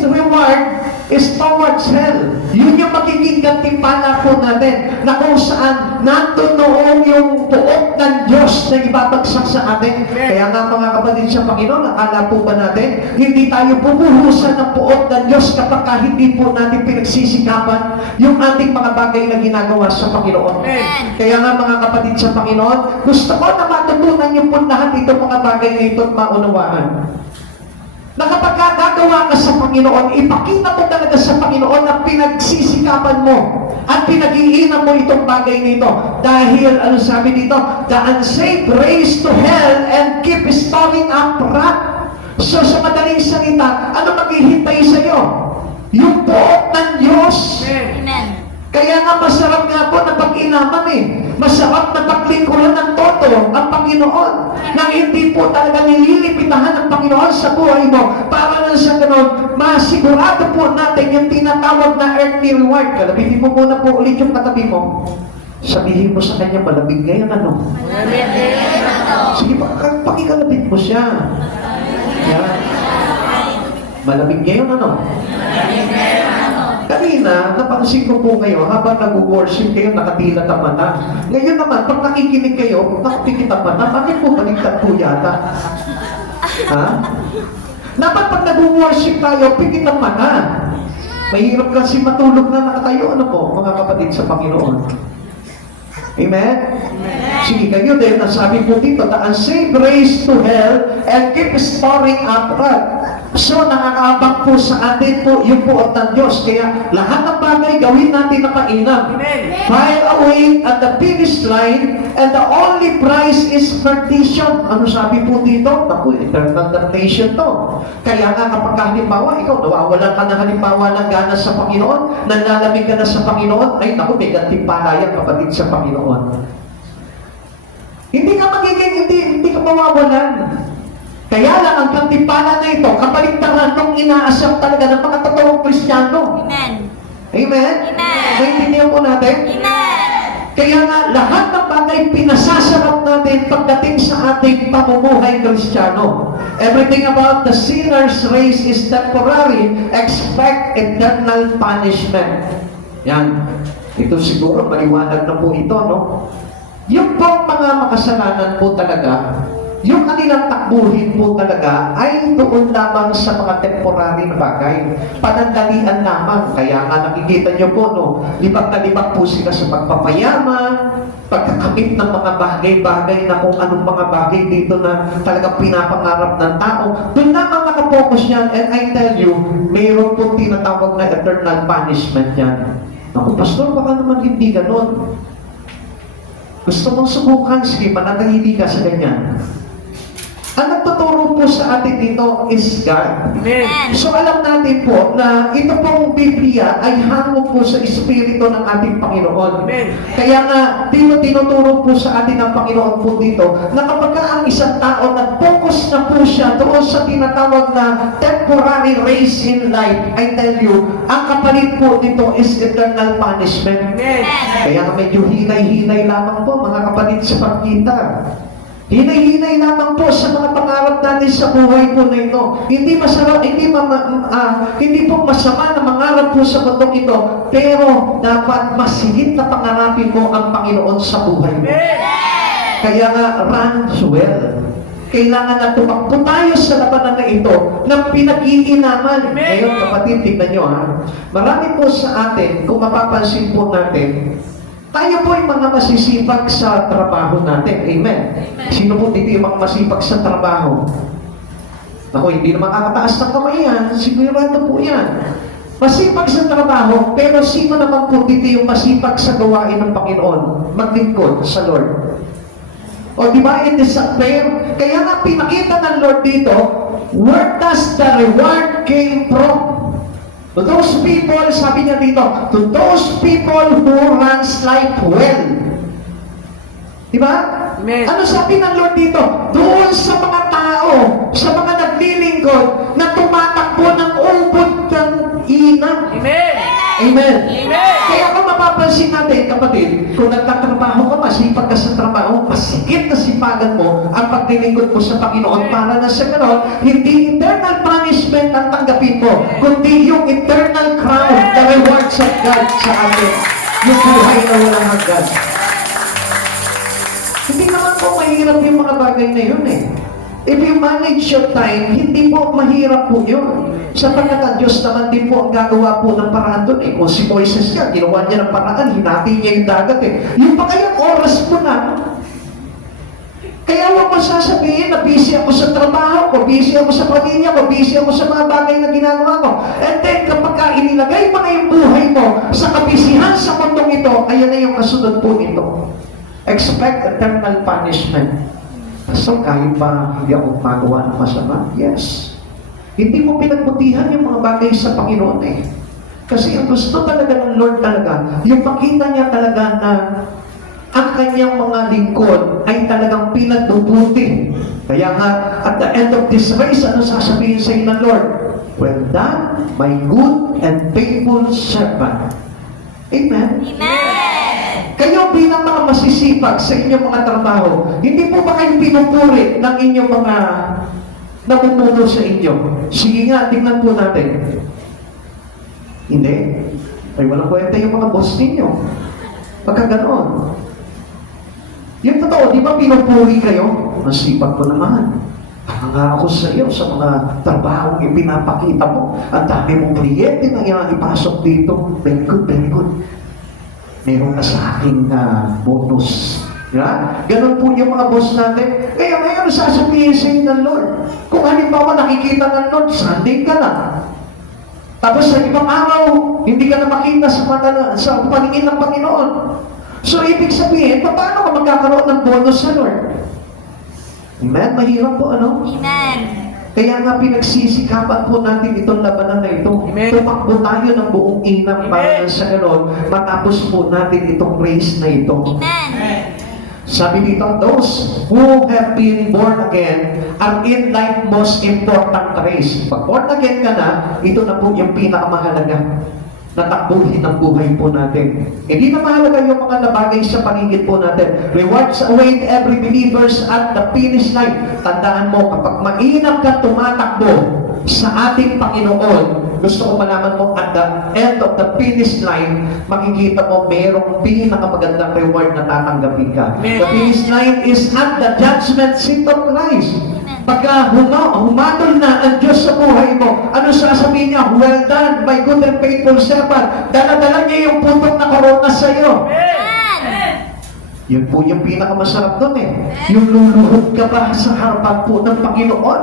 reward is towards hell. Yun yung magiging gantimpala po natin na kung saan nandun noong yung puot ng Diyos na ibabagsak sa atin. Kaya nga mga kapatid sa Panginoon, akala po ba natin, hindi tayo bubuhusan ng puot ng Diyos kapag hindi po natin pinagsisikapan yung ating mga bagay na ginagawa sa Panginoon. Kaya nga mga kapatid sa Panginoon, gusto ko na matutunan yung po lahat itong mga bagay na ito at maunawaan. Na kapag gagawa ka sa Panginoon, ipakita mo talaga sa Panginoon na pinagsisikapan mo at pinag-iinan mo itong bagay nito. Dahil, ano sabi dito? The unsaved race to hell and keep storing up wrath. So, sa madaling salita, ano maghihintay sa iyo? Yung poot ng Diyos. Amen. Kaya nga masarap nga po na pag-inaman Masarap na paglingkuran ng todo ang Panginoon. Nang hindi po talaga nililipitahan ng Panginoon sa buhay mo. Para lang sa ganun, masigurado po natin yung tinatawag na earthly reward. Kalabihin mo muna po ulit yung katabi mo. Sabihin mo sa kanya, malamig ngayon ano? Sige, pakikalabit mo siya. Yan. Malamig ngayon ano? Kanina, napansin ko po kayo, habang nag-worship kayo, nakatila ang mata. Ngayon naman, pag nakikinig kayo, nakapikit ang mata, bakit po baligtad po yata? Ha? Dapat pag nag-worship tayo, pikit ang mata. Mahirap kasi matulog na nakatayo, ano po, mga kapatid sa Panginoon. Amen? Sige, kayo din, nasabi po dito, the unsaved race to hell and keep storing up wrath. So, nakakaabang po sa atin po yung puot ng Diyos. Kaya lahat ng bagay gawin natin na mainam. Fire away at the finish line and the only prize is perdition. Ano sabi po dito? Naku, eternal damnation to. Kaya nga kapag halimbawa, ikaw nawawalan ka ng halimbawa ng gana sa Panginoon, nanlalamig ka na sa Panginoon, ay naku, may gantimpala yan kapatid sa Panginoon. Hindi ka magiging, hindi ka mawawalan. Kaya lang ang gantimpala na ito, kabaligtaran nung inaasam talaga ng mga totoong Kristiyano. Amen. Amen? Amen. Naintindihan po natin? Amen. Kaya nga, lahat ng bagay pinasasarap natin pagdating sa ating pamumuhay Kristiyano. Everything about the sinner's race is temporary. Expect eternal punishment. Yan. Ito siguro, maliwanag na po ito, no? Yung po mga makasalanan po talaga, yung kanilang takbuhin po talaga ay doon lamang sa mga temporary na bagay. Panandalian lamang. Kaya nga nakikita nyo po, no, libak na libak po sila sa pagpapayaman, pagkakamit ng mga bagay-bagay na kung anong mga bagay dito na talagang pinapangarap ng tao. Doon lamang nakapokus yan. And I tell you, mayroon po tinatawag na eternal punishment yan. Ako, pastor, baka naman hindi ganon. Gusto mong subukan, sige, manatahili ka sa ganyan. Ang nagtuturo po sa atin dito is God. Amen. So alam natin po na ito pong Biblia ay hango po sa Espiritu ng ating Panginoon. Amen. Kaya nga, tinuturo po sa atin ng Panginoon po dito na kapag ang isang tao nag-focus na po siya doon sa tinatawag na temporary race in life, I tell you, ang kapalit po dito is eternal punishment. Amen. Kaya medyo hinay-hinay lamang po mga kapatid sa pagkita. Hinay-hinay lamang po sa mga pangarap natin sa buhay po na ito. Hindi masarap, hindi po masama na mangarap po sa mundong ito, pero dapat mas higit na pangarapin mo ang Panginoon sa buhay mo. Kaya nga, run well. Kailangan na tumakbo tayo sa labanan na ito ng pinag-iinaman. Ngayon, kapatid, tignan nyo ha. Marami po sa atin, kung mapapansin po natin, tayo po ay mga masisipag sa trabaho natin. Amen. Sino po dito yung mga masipag sa trabaho? Ako, hindi na makakataas ng kamay yan. Sigurado po yan. Masipag sa trabaho, pero sino naman po dito yung masipag sa gawain ng Panginoon? Maglingkod sa Lord. O di ba, it is a prayer. Kaya nga pinakita ng Lord dito, where does the reward came from? To those people, sabi niya dito, to those people who runs life well. Diba? Amen. Ano sabi ng Lord dito? Doon sa mga tao, sa mga naglilingkod, na tumatakbo ng ubod ng inang. Amen. Amen. Amen. Kaya kung mapapansin natin, kapatid, kung nagtatrabaho ka, masipag ka sa trabaho, masigit na sipagan mo ang paglilingkod mo sa Panginoon para na sa ganon, hindi eternal punishment ang tanggapin mo, kundi yung eternal crown, the rewards of God sa atin. Yung buhay na walang hanggan. Hindi naman po mahirap yung mga bagay na yun eh. If you manage your time, hindi po mahirap po yun. Sapagkat ang Diyos naman din po ang gagawa po ng paraan doon eh. Kung si Moises niya, ginawa niya ng paraan, hinati niya yung dagat eh. Yung pa kayang oras mo na. Kaya huwag mo sasabihin na busy ako sa trabaho ko, busy ako sa pamilya ko, busy ako sa mga bagay na ginagawa ko. And then kapag ka inilagay mo na yung buhay mo sa kabisihan sa mundong ito, ayan na yung kasunod po nito. Expect eternal punishment. So, kahit pa hindi ako magawa ng masama? Yes. Hindi mo pinagbutihan yung mga bagay sa Panginoon eh. Kasi ang gusto talaga ng Lord talaga, yung makita niya talaga na ang kanyang mga lingkod ay talagang pinagbubuti. Kaya nga, at the end of this race, ano sasabihin sa inyo ng Lord? Well done, my good and faithful servant. Amen? Amen. Kayo bilang mga masisipag sa inyong mga trabaho, hindi po ba kayo pinupuri ng inyong mga namumuno sa inyo? Sige nga, tingnan po natin. Hindi. Ay, walang kwenta yung mga boss ninyo. Pagka ganoon. Yung totoo, di ba pinupuri kayo? Masipag ko naman. Hanga ako sa iyo sa mga trabahong ipinapakita mo. Ang dami mong kliyente na ipasok dito. Very good, very good. Meron ka sa aking bonus. Yeah? Ganon po yung mga boss natin. Kaya ngayon sasabihin sa inyo ng Lord. Kung halimbawa nakikita ng Lord, Sunday ka na. Tapos sa ibang araw, hindi ka na makita sa paningin ng Panginoon. So ibig sabihin, paano ka magkakaroon ng bonus sa Lord? Amen? Mahirap po ano? Amen. Kaya nga pinagsisikapan po natin itong labanan na ito. Amen. Tumakbo tayo ng buong inang para Amen. sa ganon, matapos po natin itong race na ito. Amen. Sabi dito, those who have been born again are in life most important race. Pag born again ka na, ito na po yung pinakamahalaga na takbuhin ang buhay po natin. Hindi na mahalaga yung mga nabagay sa paligid po natin. Rewards await every believers at the finish line. Tandaan mo, kapag mainam ka tumatakbo sa ating Panginoon, gusto ko malaman mo at the end of the finish line, makikita mo mayroong pinakamagandang reward na tatanggapin ka. Amen. The finish line is at the judgment seat of Christ. Pagka humatol na ang Diyos sa buhay mo, ano sasabihin niya? Well done, my good and faithful servant. Dala-dala niya yung putok na korona sa iyo. Amen. Yun po yung pinakamasarap doon eh. Yung luluhod ka ba sa harapan po ng Panginoon?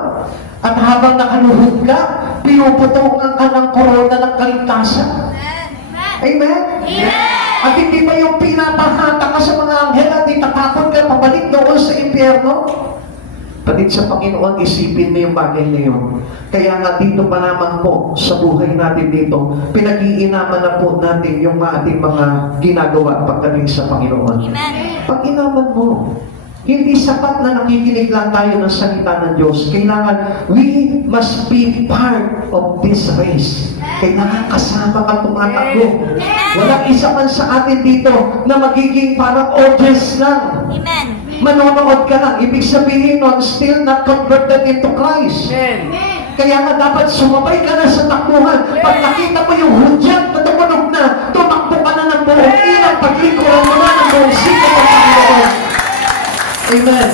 At habang nakaluhod ka, pinuputungan ka ng korona ng kaligtasan. Amen? At hindi ba yung pinapahata ka sa mga anghel at itatakot ka pabalik doon sa impyerno? Palit sa Panginoon, isipin mo yung bagay na yun. Kaya nga dito pa naman po, sa buhay natin dito, pinag-iinaman na po natin yung ating mga ginagawa pagdating sa Panginoon. Amen. Pag-inaman mo, hindi sapat na nakikinig lang tayo ng salita ng Diyos. Kailangan, we must be part of this race. Kailangan kasama ka tumatakbo. Walang isa man sa atin dito na magiging parang audience lang. Amen. Manonood ka lang. Ibig sabihin nun, still not converted into Christ. Amen. Kaya nga dapat sumabay ka na sa takbuhan. Pag nakita mo yung hudyat na tumunog na, tumakbo ka na ng buong ilang, paglikuran mo na ng buong sikap ng Panginoon. Amen.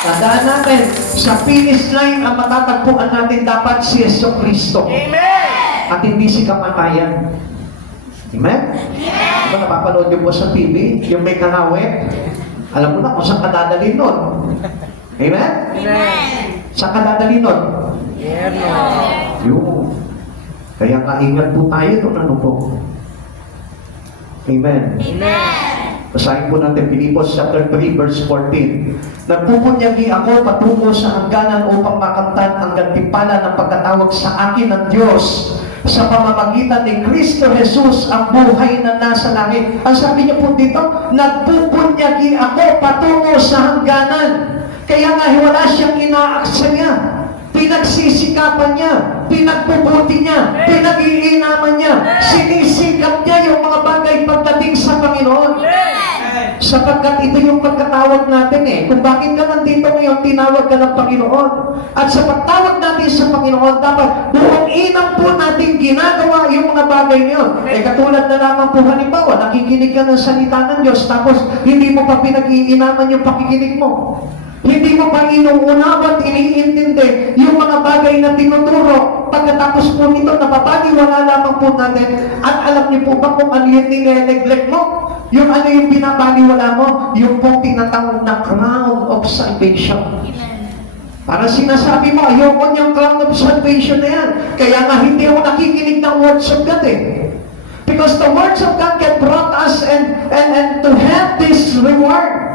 Tandaan natin, sa finish line, ang matatagpuan natin dapat si Yeso Cristo. Amen. At hindi si kamatayan. Amen? Diba napapanood yung po sa TV, yung may kalawit? Alam mo na kung saan ka dadalhin nun. Amen? Amen. Saan ka dadalhin nun? Yerno. Yung. Kaya kaingat po tayo doon ano po. Amen. Amen. Basahin po natin Pilipos chapter 3 verse 14. Nagpupunyagi ako patungo sa hangganan upang makamtan ang gantimpala ng pagkatawag sa akin ng Diyos sa pamamagitan ni Kristo Jesus ang buhay na nasa langit. Ang sabi niya po dito, nagpupunyagi ako patungo sa hangganan. Kaya nga wala siyang inaaksaya. Pinagsisikapan niya, pinagbubuti niya, pinag-iinaman niya, sinisikap niya yung mga bagay pagdating sa Panginoon. Sapagkat ito yung pagkatawag natin Kung bakit ka nandito ngayon, tinawag ka ng Panginoon. At sa pagtawag natin sa Panginoon, dapat buong inang po natin ginagawa yung mga bagay niyo. Katulad na lamang po halimbawa, nakikinig ka ng salita ng Diyos, tapos hindi mo pa pinag-iinaman yung pakikinig mo. Hindi mo pa inuunaw at iniintindi yung mga bagay na tinuturo. Pagkatapos po nito, napapaniwala lamang po natin. At alam niyo po ba kung ano yung nire-neglect mo? Yung ano yung pinapaniwala mo? Yung pong tinatawag na crown of salvation. Para sinasabi mo, ayoko niyang crown of salvation na yan. Kaya nga hindi ako nakikinig ng words of God Because the words of God can brought us and to have this reward.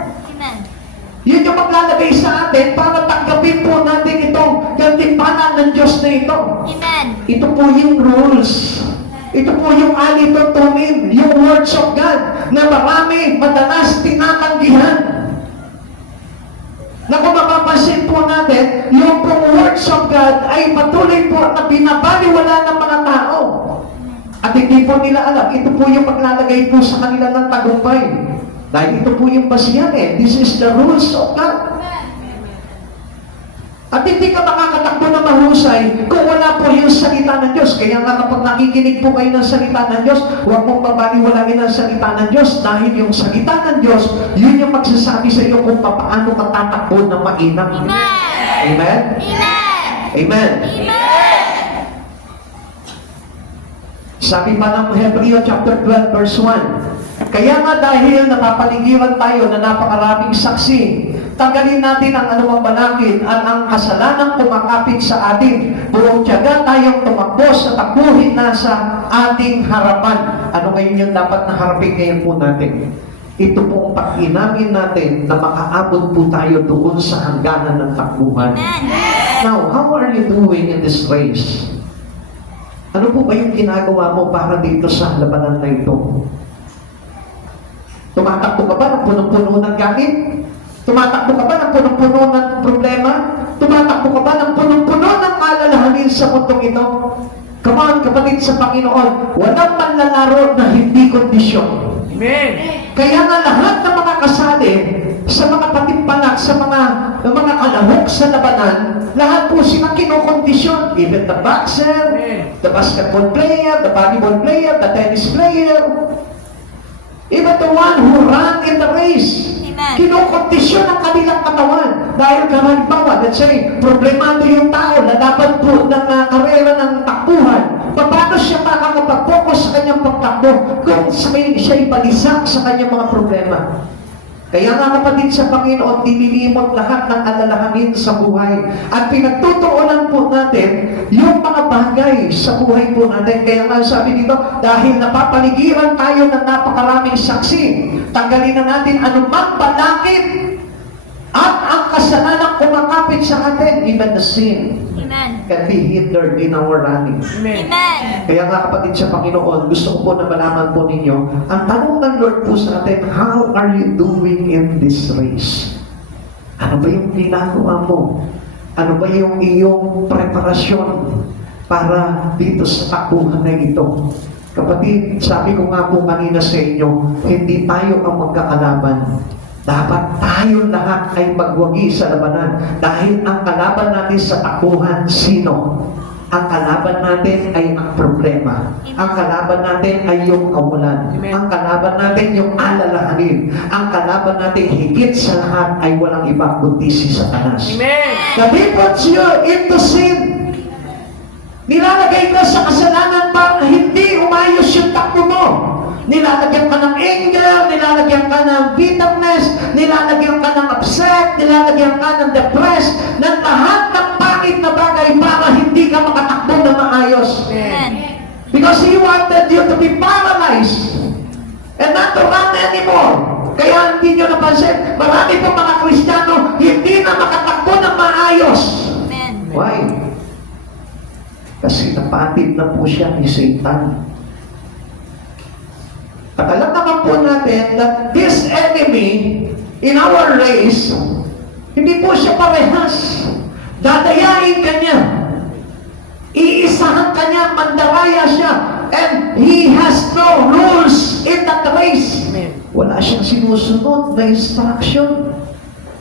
Yun yung maglalagay sa atin para tanggapin po natin itong gantimpanan ng Diyos na ito. Amen. Ito po yung rules. Ito po yung alitutunin, yung words of God na marami madalas tinatanggihan. Na kung mapapansin po natin, yung pong words of God ay patuloy po na binabaliwala ng mga tao. At hindi po nila alam, ito po yung maglalagay po sa kanila ng tagumpay. Dahil ito po yung basihan This is the rules of God. At hindi ka makakatakbo na mahusay kung wala po yung salita ng Diyos. Kaya nga kapag nakikinig po kayo ng salita ng Diyos, huwag mong babaliwalain ang salita ng Diyos dahil yung salita ng Diyos, yun yung magsasabi sa iyo kung paano ka tatakbo na mainam. Amen. Amen? Amen. Amen. Sabi pa ng Hebreo chapter 12 verse 1, kaya nga dahil napapaligiran tayo na napakaraming saksi, tanggalin natin ang anumang balakid at ang kasalanang kumakapit sa atin. Buong tiyaga tayong tumakbo sa takbuhin na sa ating harapan. Ano ngayon yung dapat na harapin ngayon po natin? Ito pong pag-inamin natin na makaabot po tayo doon sa hangganan ng takbuhan. Now, how are you doing in this race? Ano po ba yung ginagawa mo para dito sa labanan na ito? Tumatakbo ka ba ng punong-puno ng galit? Tumatakbo ka ba ng punong-puno ng problema? Tumatakbo ka ba ng punong-puno ng alalahanin sa mundong ito? Come on, kapatid sa Panginoon, walang manlalaro na hindi kondisyon. Amen. Kaya nga lahat ng mga kasali sa mga patimpanak, sa mga kalahok sa labanan, lahat po sila kinokondisyon. Even the boxer, the basketball player, the volleyball player, the tennis player, even the one who ran in the race. Amen. Kinokondisyon ang kanilang katawan. Dahil halimbawa, let's say, problemado yung tao, lalaban po ng karera ng takbuhan. Paano siya makakapag-focus sa kanyang pagtakbo kung siya'y balisak sa kanyang mga problema? Kaya nga kapatid sa Panginoon, dinilimot lahat ng alalahanin sa buhay. At pinagtutuunan po natin yung mga bagay sa buhay po natin. Kaya nga sabi dito, dahil napapaligiran tayo ng napakaraming saksi, tanggalin na natin anumang balakid at ang kasalanang kumakapit sa atin, even the sin Amen. can be hindered in our running. Amen. Amen. Kaya nga kapatid sa Panginoon, gusto ko po na malaman po ninyo, ang tanong ng Lord po sa atin, how are you doing in this race? Ano ba yung ginagawa mo? Ano ba yung iyong preparasyon para dito sa takbuhan na ito? Kapatid, sabi ko nga po kanina sa inyo, hindi tayo ang magkakalaban. Dapat tayo lahat ay magwagi sa labanan. Dahil ang kalaban natin sa takbuhan, sino? Ang kalaban natin ay ang problema. Ang kalaban natin ay yung kawalan. Ang kalaban natin yung alalahanin. Ang kalaban natin higit sa lahat ay walang iba kundi si Satanas. Amen. That he puts you into sin. Nilalagay ka sa kasalanan para hindi umayos yung takbo mo. Nilalagyan ka ng anger, nilalagyan ka ng bitterness, nilalagyan ka ng upset, nilalagyan ka ng depressed, ng lahat ng pangit na bagay para hindi ka makatakbo na maayos. Amen. Because He wanted you to be paralyzed and not to run anymore. Kaya hindi nyo napansin, marami pong mga Kristiyano hindi na makatakbo na maayos. Amen. Why? Kasi napatid na po siya ni Satan. At alam naman po natin that this enemy in our race, hindi po siya parehas. Dadayain ka niya. Iisahan ka niya, mandaraya siya. And He has no rules in that race. Amen. Wala siyang sinusunod na instruction.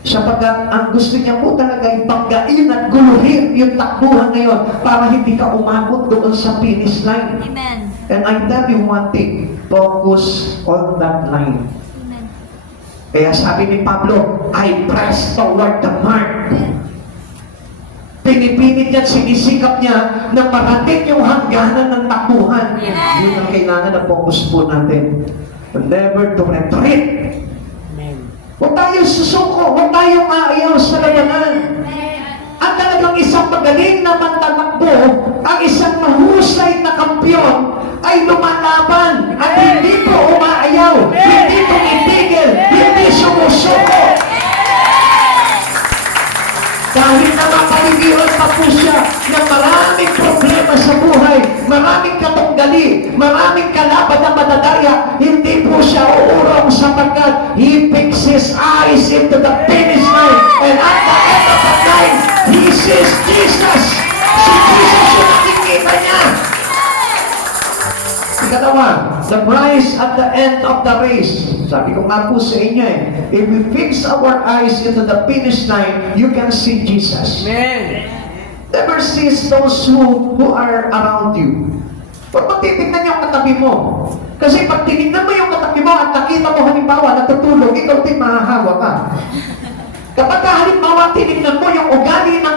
Sapagkat ang gusto niya po talaga ay paggain at guluhin yung takbuhan ngayon para hindi ka umabot doon sa finish line. Amen. And I tell you one thing, focus on that line. Amen. Kaya sabi ni Pablo, I press toward the mark. Pinipilit niya at sinisikap niya na marating yung hangganan ng takbuhan. Amen. Yun ang kailangan na focus po natin. Never to retreat. Amen. Huwag tayong susuko, huwag tayong aayaw sa labanan. At talagang isang magaling na mantatakbo, ang isang mahusay na kampyon, ay lumalaban at hindi po umaayaw, hindi tumitigil, hindi sumusuko. Dahil na mapaligiran pa po siya ng maraming problema sa buhay, maraming katunggali, maraming kalaban na madadaya, hindi po siya uurong sapagkat He fixes eyes into the finish line. And at the end of the line, He sees Jesus. Si Jesus yung nakikita niya. Ikalawa, the prize at the end of the race. Sabi ko nga po sa inyo if we fix our eyes into the finish line, you can see Jesus. Amen. Never sees those who are around you. Huwag mo titignan yung katabi mo. Kasi pag tinignan mo yung katabi mo at nakita mo halimbawa natutulog, ikaw din mahahawa ka. Kapag halimbawa tinignan mo yung ugali ng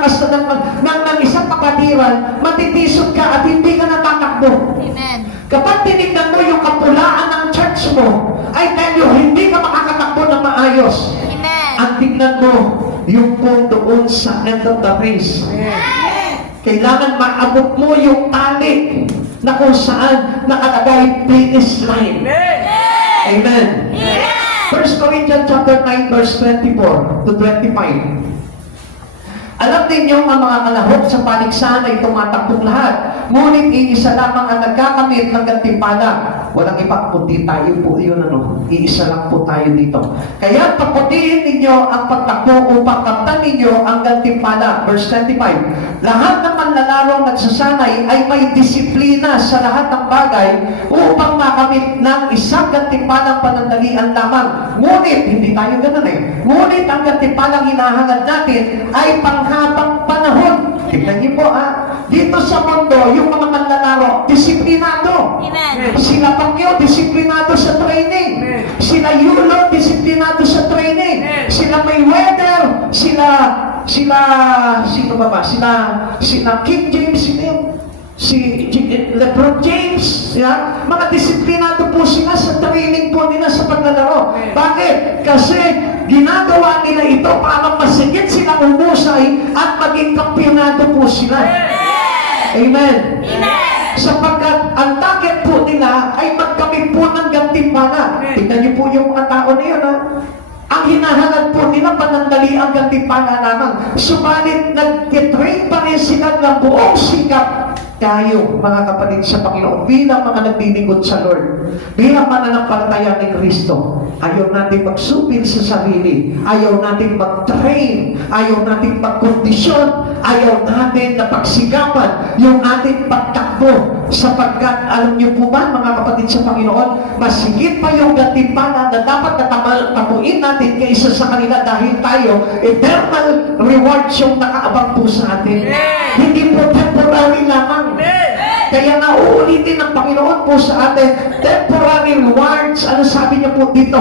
isang kapatiran, matitisod ka at hindi ka natatakbo. Amen. Kapag tinignan mo yung kapulaan ng church mo, I tell you, hindi ka makakatakbo na maayos. Amen. Ang tignan mo, yung po doon sa end of the race. Kailangan maabot mo yung tali na kung saan nakalagay finish line. Amen. 1 Corinthians chapter 9 verse 24 to 25. Alam ninyo ang mga kalahok sa paligsahan ay tumatakbong lahat. Ngunit iisa lamang ang nagkakamit ng gantimpala. Walang iba, kundi tayo po yun Iisa lang po tayo dito. Kaya pagputihin ninyo ang pagtakbo upang kamtan ninyo ang gantimpala. Verse 25. Lahat ng manlalarong nagsasanay ay may disiplina sa lahat ng bagay upang makamit ng isang gantimpalang panandalian lamang. Ngunit, hindi tayo ganun Ngunit ang gantimpalang hinahangad natin ay panghabang panahon. Tingnan niyo po dito sa mundo, yung mga manlalaro, disiplinado. Amen. Sila Pangyo, disiplinado sa training. Sila Yulo, disiplinado sa training. Sila Mayweather, sino ba ba? Sila King James, si LeBron James, mga disiplinado po sila sa training po nila sa paglalaro. Bakit? Kasi ginagawa nila ito para masigit sila umusay at maging kampionado po sila. Amen. Sapagkat ang target po nila ay magkamit po ng gantimpala. Tingnan niyo po yung mga tao na yun Ang hinahangad po nila panandali ang gantimpala lamang. Subalit nag-train pa rin sila ng buong sikap. Tayo, mga kapatid sa Panginoon, bilang mga naglilingkod sa Lord, bilang mananampalataya ni Kristo, ayaw natin magsupil sa sarili, ayaw natin mag-train, ayaw natin magkondisyon, ayaw natin na pagsikapan yung ating pagtakbo, sapagkat alam niyo po ba, mga kapatid sa Panginoon, masigit pa yung gantimpala na dapat tapuin natin kaysa sa kanila dahil tayo, eternal rewards yung nakaabang po sa atin. Hindi po temporary lamang. Kaya nga uulitin ng Panginoon po sa atin, temporary rewards. Ano sabi niya po dito?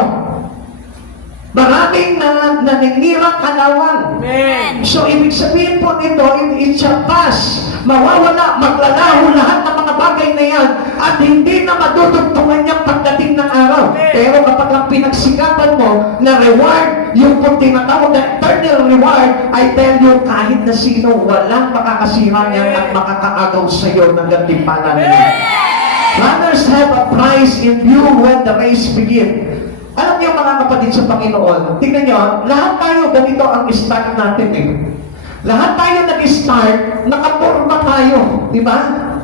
Maraming naninirang kalawang. So, ibig sabihin po nito, it shall pass. Mawawala, maglalaho lahat ng mga bagay na yan at hindi na madudugtungan niyang pagdating ng araw. Pero kapag ang pinagsikapan mo na reward, yung kung tinatawag na eternal reward, I tell you, kahit na sino, walang makakasira niyan at makakaagaw sa iyo ng gantimpala niya. Runners have a prize in view when the race begins. Alam niyo mga kapatid sa Panginoon, tingnan niyo, lahat tayo ganito ang start natin Lahat tayo nag-start, nakaporma tayo, di ba?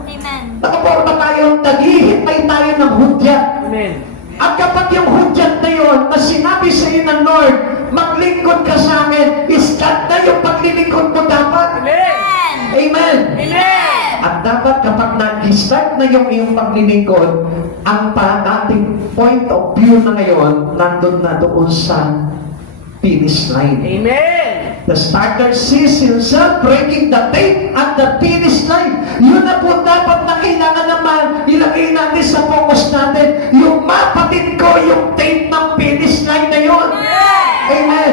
Amen. Nakaporma tayo, naghihintay tayo ng hudyat. Amen. At kapag yung hudyat na yun, na sinabi sa iyo ng Lord, maglingkod ka sa amin, start na yung paglilingkod lingkod mo dapat. Amen. Amen. Amen. At dapat kapag na-start na yung iyong paglilingkod, ang ating point of view na ngayon, nandun na doon sa finish line. Amen. The starter sees himself breaking the tape at the finish line. Yun na po dapat na kailangan naman ilagay natin sa focus natin. Yung mapatid ko yung tape ng finish line na yun. Amen.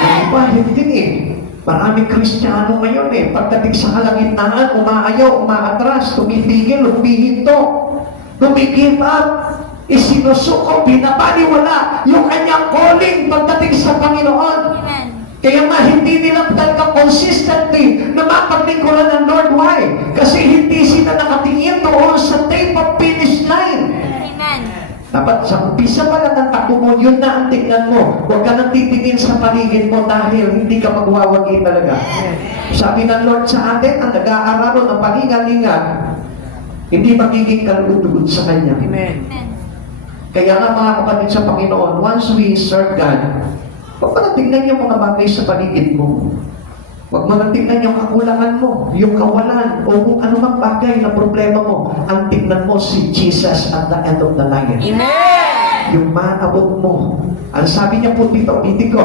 Yung iba, hindi eh. Maraming Kristiyano ngayon eh. Pagdating sa kalagitnaan, umaayaw, umaatras, tumipigil, humihinto, tumigive up, isinusuko, binabaliwala yung kanyang calling pagdating sa Panginoon. Kaya nga hindi nila talaga consistently na mapaglingkuran ng Lord. Why? Kasi hindi sila nakatingin doon sa tape of finish line. Dapat sa umpisa pa lang ng takbo mo, yun na ang tingnan mo. Huwag ka nang titingin sa paligid mo dahil hindi ka magwawagi talaga. Sabi ng Lord sa atin, ang nag-aararo ng palingalingan, hindi magiging kalugod sa Kanya. Amen. Kaya nga mga kapatid sa Panginoon, once we serve God, huwag mo nang tingnan yung mga bagay sa paligid mo. Huwag mo nang tingnan yung kakulangan mo, yung kawalan, o kung anumang bagay na problema mo. Ang tingnan mo si Jesus at the end of the line. Amen. Yung maabot mo. Ang sabi niya po dito, hindi ko,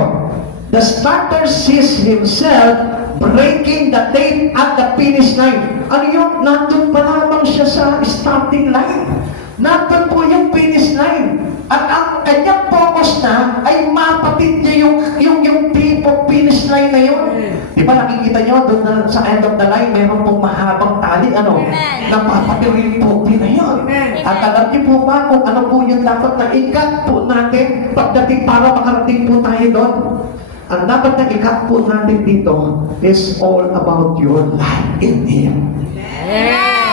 the starter sees himself breaking the tape at the finish line. Ano yun? Nandun pa lamang siya sa starting line. Nandun po yung finish line. At ang kanyang focus na ay mapatid niya yung finish line na yun. Di ba nakikita nyo doon na, sa end of the line, meron pong mahabang tali, napapatirin po din na yun. At alam niyo po ba kung ano po yung dapat na ikat po natin pagdating para makarating po tayo doon? Ang dapat na ikat po natin dito is all about your life in Him.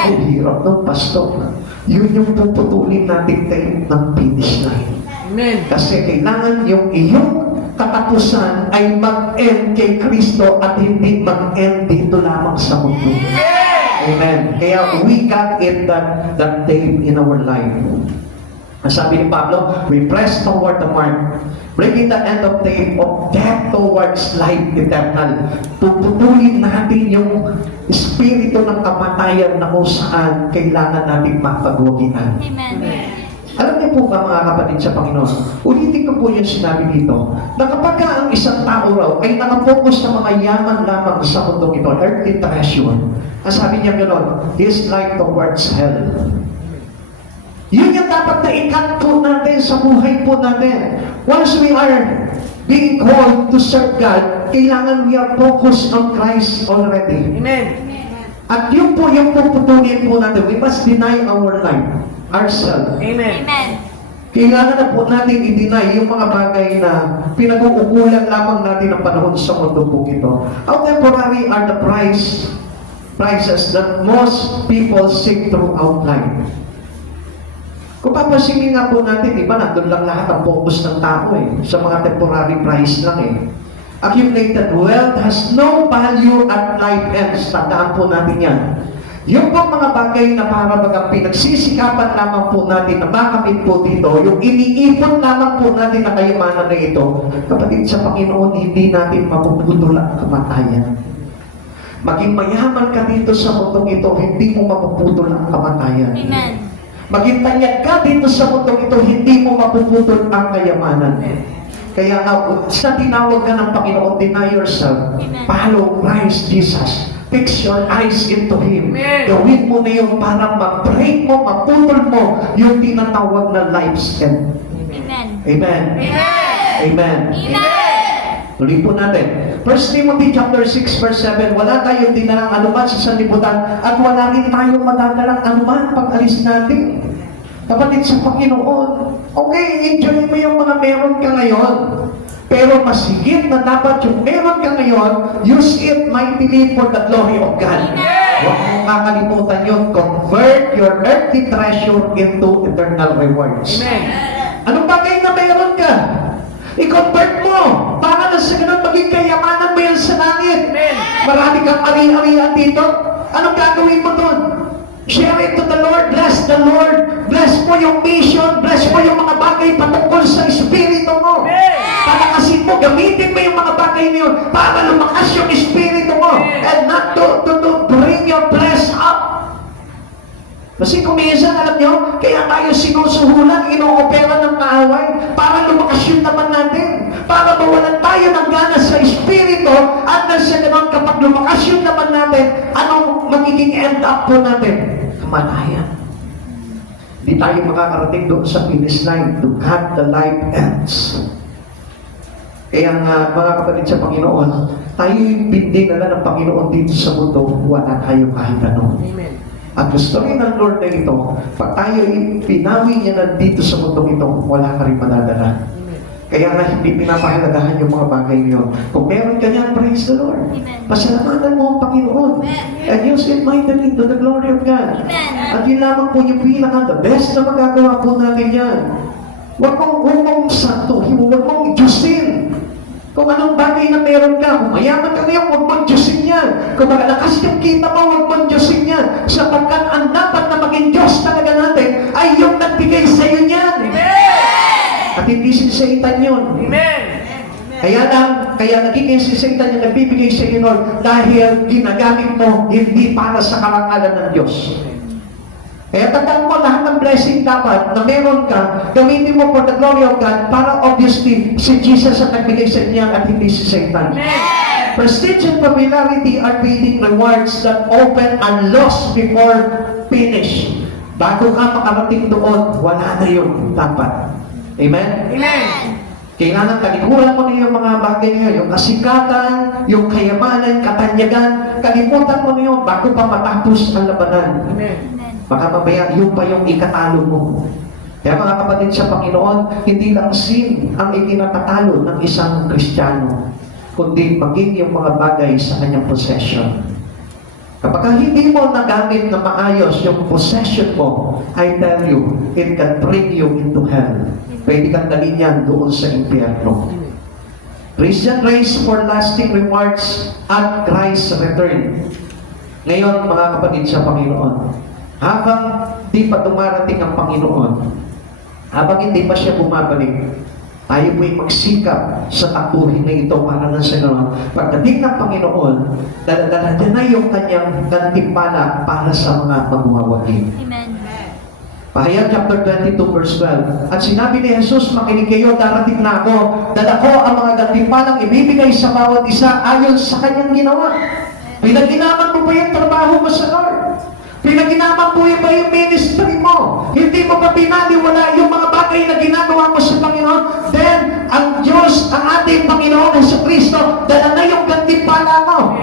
Ang hirap ng pastor. Yun yung puputulin natin tayo ng finish line. Amen. Kasi kailangan yung iyong katapusan ay mag-end kay Kristo at hindi mag-end dito lamang sa mundo. Amen. Kaya we got it that day in our life. Ang sabi ni Pablo, we press toward the mark, breaking the end of tape of death towards life eternal. Puputulin natin yung espiritu ng kamatayan na kung saan kailangan natin mapagwagian. Alam niyo po ba mga kapatid sa Panginoon, ulitin ko po yung sinabi dito, na kapag ang isang tao raw ay nakapokus sa mga yaman lamang sa mundong ito, earthly treasure, ang sabi niya gano'n, his life towards hell. Yun yung dapat na ikat po natin sa buhay po natin. Once we are being called to serve God, kailangan we are focused on Christ already. Amen. At yun po yung puputulin po natin, we must deny our life, ourselves. Amen. Kailangan na po natin i-deny yung mga bagay na pinag-uukulan lamang natin ang panahon sa mundo po ito. How temporary are the prices that most people seek throughout life? Kung papasingin nga po natin, di ba, nandun lang lahat ang focus ng tao sa mga temporary price lang Accumulated wealth has no value at life ends. Tandaan po natin yan. Yung pang mga bagay na para bagang pinagsisikapan lamang po natin na makamit po dito, yung iniipon lamang po natin na kayamanan na ito, kapatid sa Panginoon, hindi natin mapuputol ang kamatayan. Maging mayaman ka dito sa mundong ito, hindi mo mapuputol ang kamatayan. Maging tanyag ka dito sa mundong ito, hindi mo mapuputol ang kayamanan. Kaya nga, sa tinawag ka ng Panginoon, deny yourself, follow Christ Jesus. Fix your eyes into Him. Gawin mo na yung parang mag-break mo, maputol mo yung tinatawag na life's end. Amen. Amen. Tuloy po natin. 1 Timothy chapter 6 verse 7, wala tayong dinalang anuman sa sanlibutan at wala rin tayong madadalang anuman pag alis natin. Kapatid sa Panginoon, okay, enjoy mo yung mga meron ka ngayon. Pero mas higit na dapat yung meron ka ngayon, use it mightily for the glory of God. Huwag mong kakalimutan yun. Convert your earthly treasure into eternal rewards. Amen. Anong bagay na meron ka? I-convert mo para na sa ganun maging kayamanan mo yan sa langit. Amen. Marami kang ari-arian dito. Anong gagawin mo doon? Share it to the Lord. Bless the Lord. Bless mo yung mission. Bless mo yung mga bagay patungkol sa Espiritu mo. Amen. Palakasin mo, gamitin mo yung mga bagay na yun para lumakas yung espiritu mo and not to bring your flesh up. Kasi kung minsan, alam nyo, kaya tayo sinusuhulan, inoopera ng kaaway para lumakas yung naman natin. Para mawalan tayo ng gana sa espiritu at nasa naman kapag lumakas yung naman natin, anong magiging end up po natin? Kamatayan. Hindi tayo makakarating doon sa finish line. To God, the life ends. Kaya nga, mga kapatid sa Panginoon, tayo yung pindinala ng Panginoon dito sa mundo, wala tayo kahit ano. Amen. At gusto rin ng Lord na ito, pag tayo pinawi niya na dito sa mundong ito, wala ka rin madadala. Kaya nga hindi pinapahalagahan yung mga bagay niyo. Kung meron ka niyan, praise the Lord. Pasalamatan mo ang Panginoon. And use it mightily to the glory of God. At yun lamang po yung pinaka the best na magagawa po natin yan. Huwag mong santuhin, huwag mong Diyosin. Kung anong bagay na meron ka, kung mayaman ka ngayon, huwag mong Diyosin yan. Kung malakas yung kita mo, huwag mong Diyosin yan. Sapagkat ang dapat na maging Diyos talaga natin ay yung nagbigay sa iyo niyan. At hindi si Satan yun. Amen. Kaya nagiging si Satan yung nagbibigay sa iyo, Lord, dahil ginagamit mo hindi para sa karangalan ng Diyos. Kaya tandaan mo lahat ng blessing dapat na meron ka, gamitin mo for the glory of God para obviously si Jesus ang nagbigay sa inyo at hindi si Satan. Prestige and popularity are fleeting rewards that open and lost before finish. Bago ka makarating doon, wala na yun dapat. Amen? Amen. Kailangan talikuran mo na yung mga bagay niyo, yung kasikatan, yung kayamanan, katanyagan, kalimutan mo na yun bago pa matapos ang labanan. Amen. Baka mamaya yun pa yung ikatalo mo. Kaya mga kapatid sa Panginoon, hindi lang sin ang ikinatatalo ng isang Kristiyano, kundi maging yung mga bagay sa kanyang possession. Kapag hindi mo nagamit na maayos yung possession mo, I tell you, it can bring you into hell. Pwede kang dalhin yan doon sa impyerno. Christian race for lasting rewards at Christ's return. Ngayon, mga kapatid sa Panginoon, habang di pa dumarating ang Panginoon, habang hindi pa siya bumabalik, tayo po'y magsikap sa takbuhin na ito para na sa gano'n. Pagdating ng Panginoon, daladala niya na yung kanyang gantimpala para sa mga magwawagi. Amen. Pahayag chapter 22 verse 12. At sinabi ni Jesus, makinig kayo, darating na ako, dala ko ang mga gantimpalang ibibigay sa bawat isa ayon sa kanyang ginawa. Pinaginaman mo ba yung trabaho mo sa Lord? Pinaginaman mo ba yung ministry mo? Hindi mo ba pinaniwala yung mga bagay na ginagawa mo sa Panginoon? Then, ang Diyos, ang ating Panginoon sa Kristo, dala na yung gantimpala mo.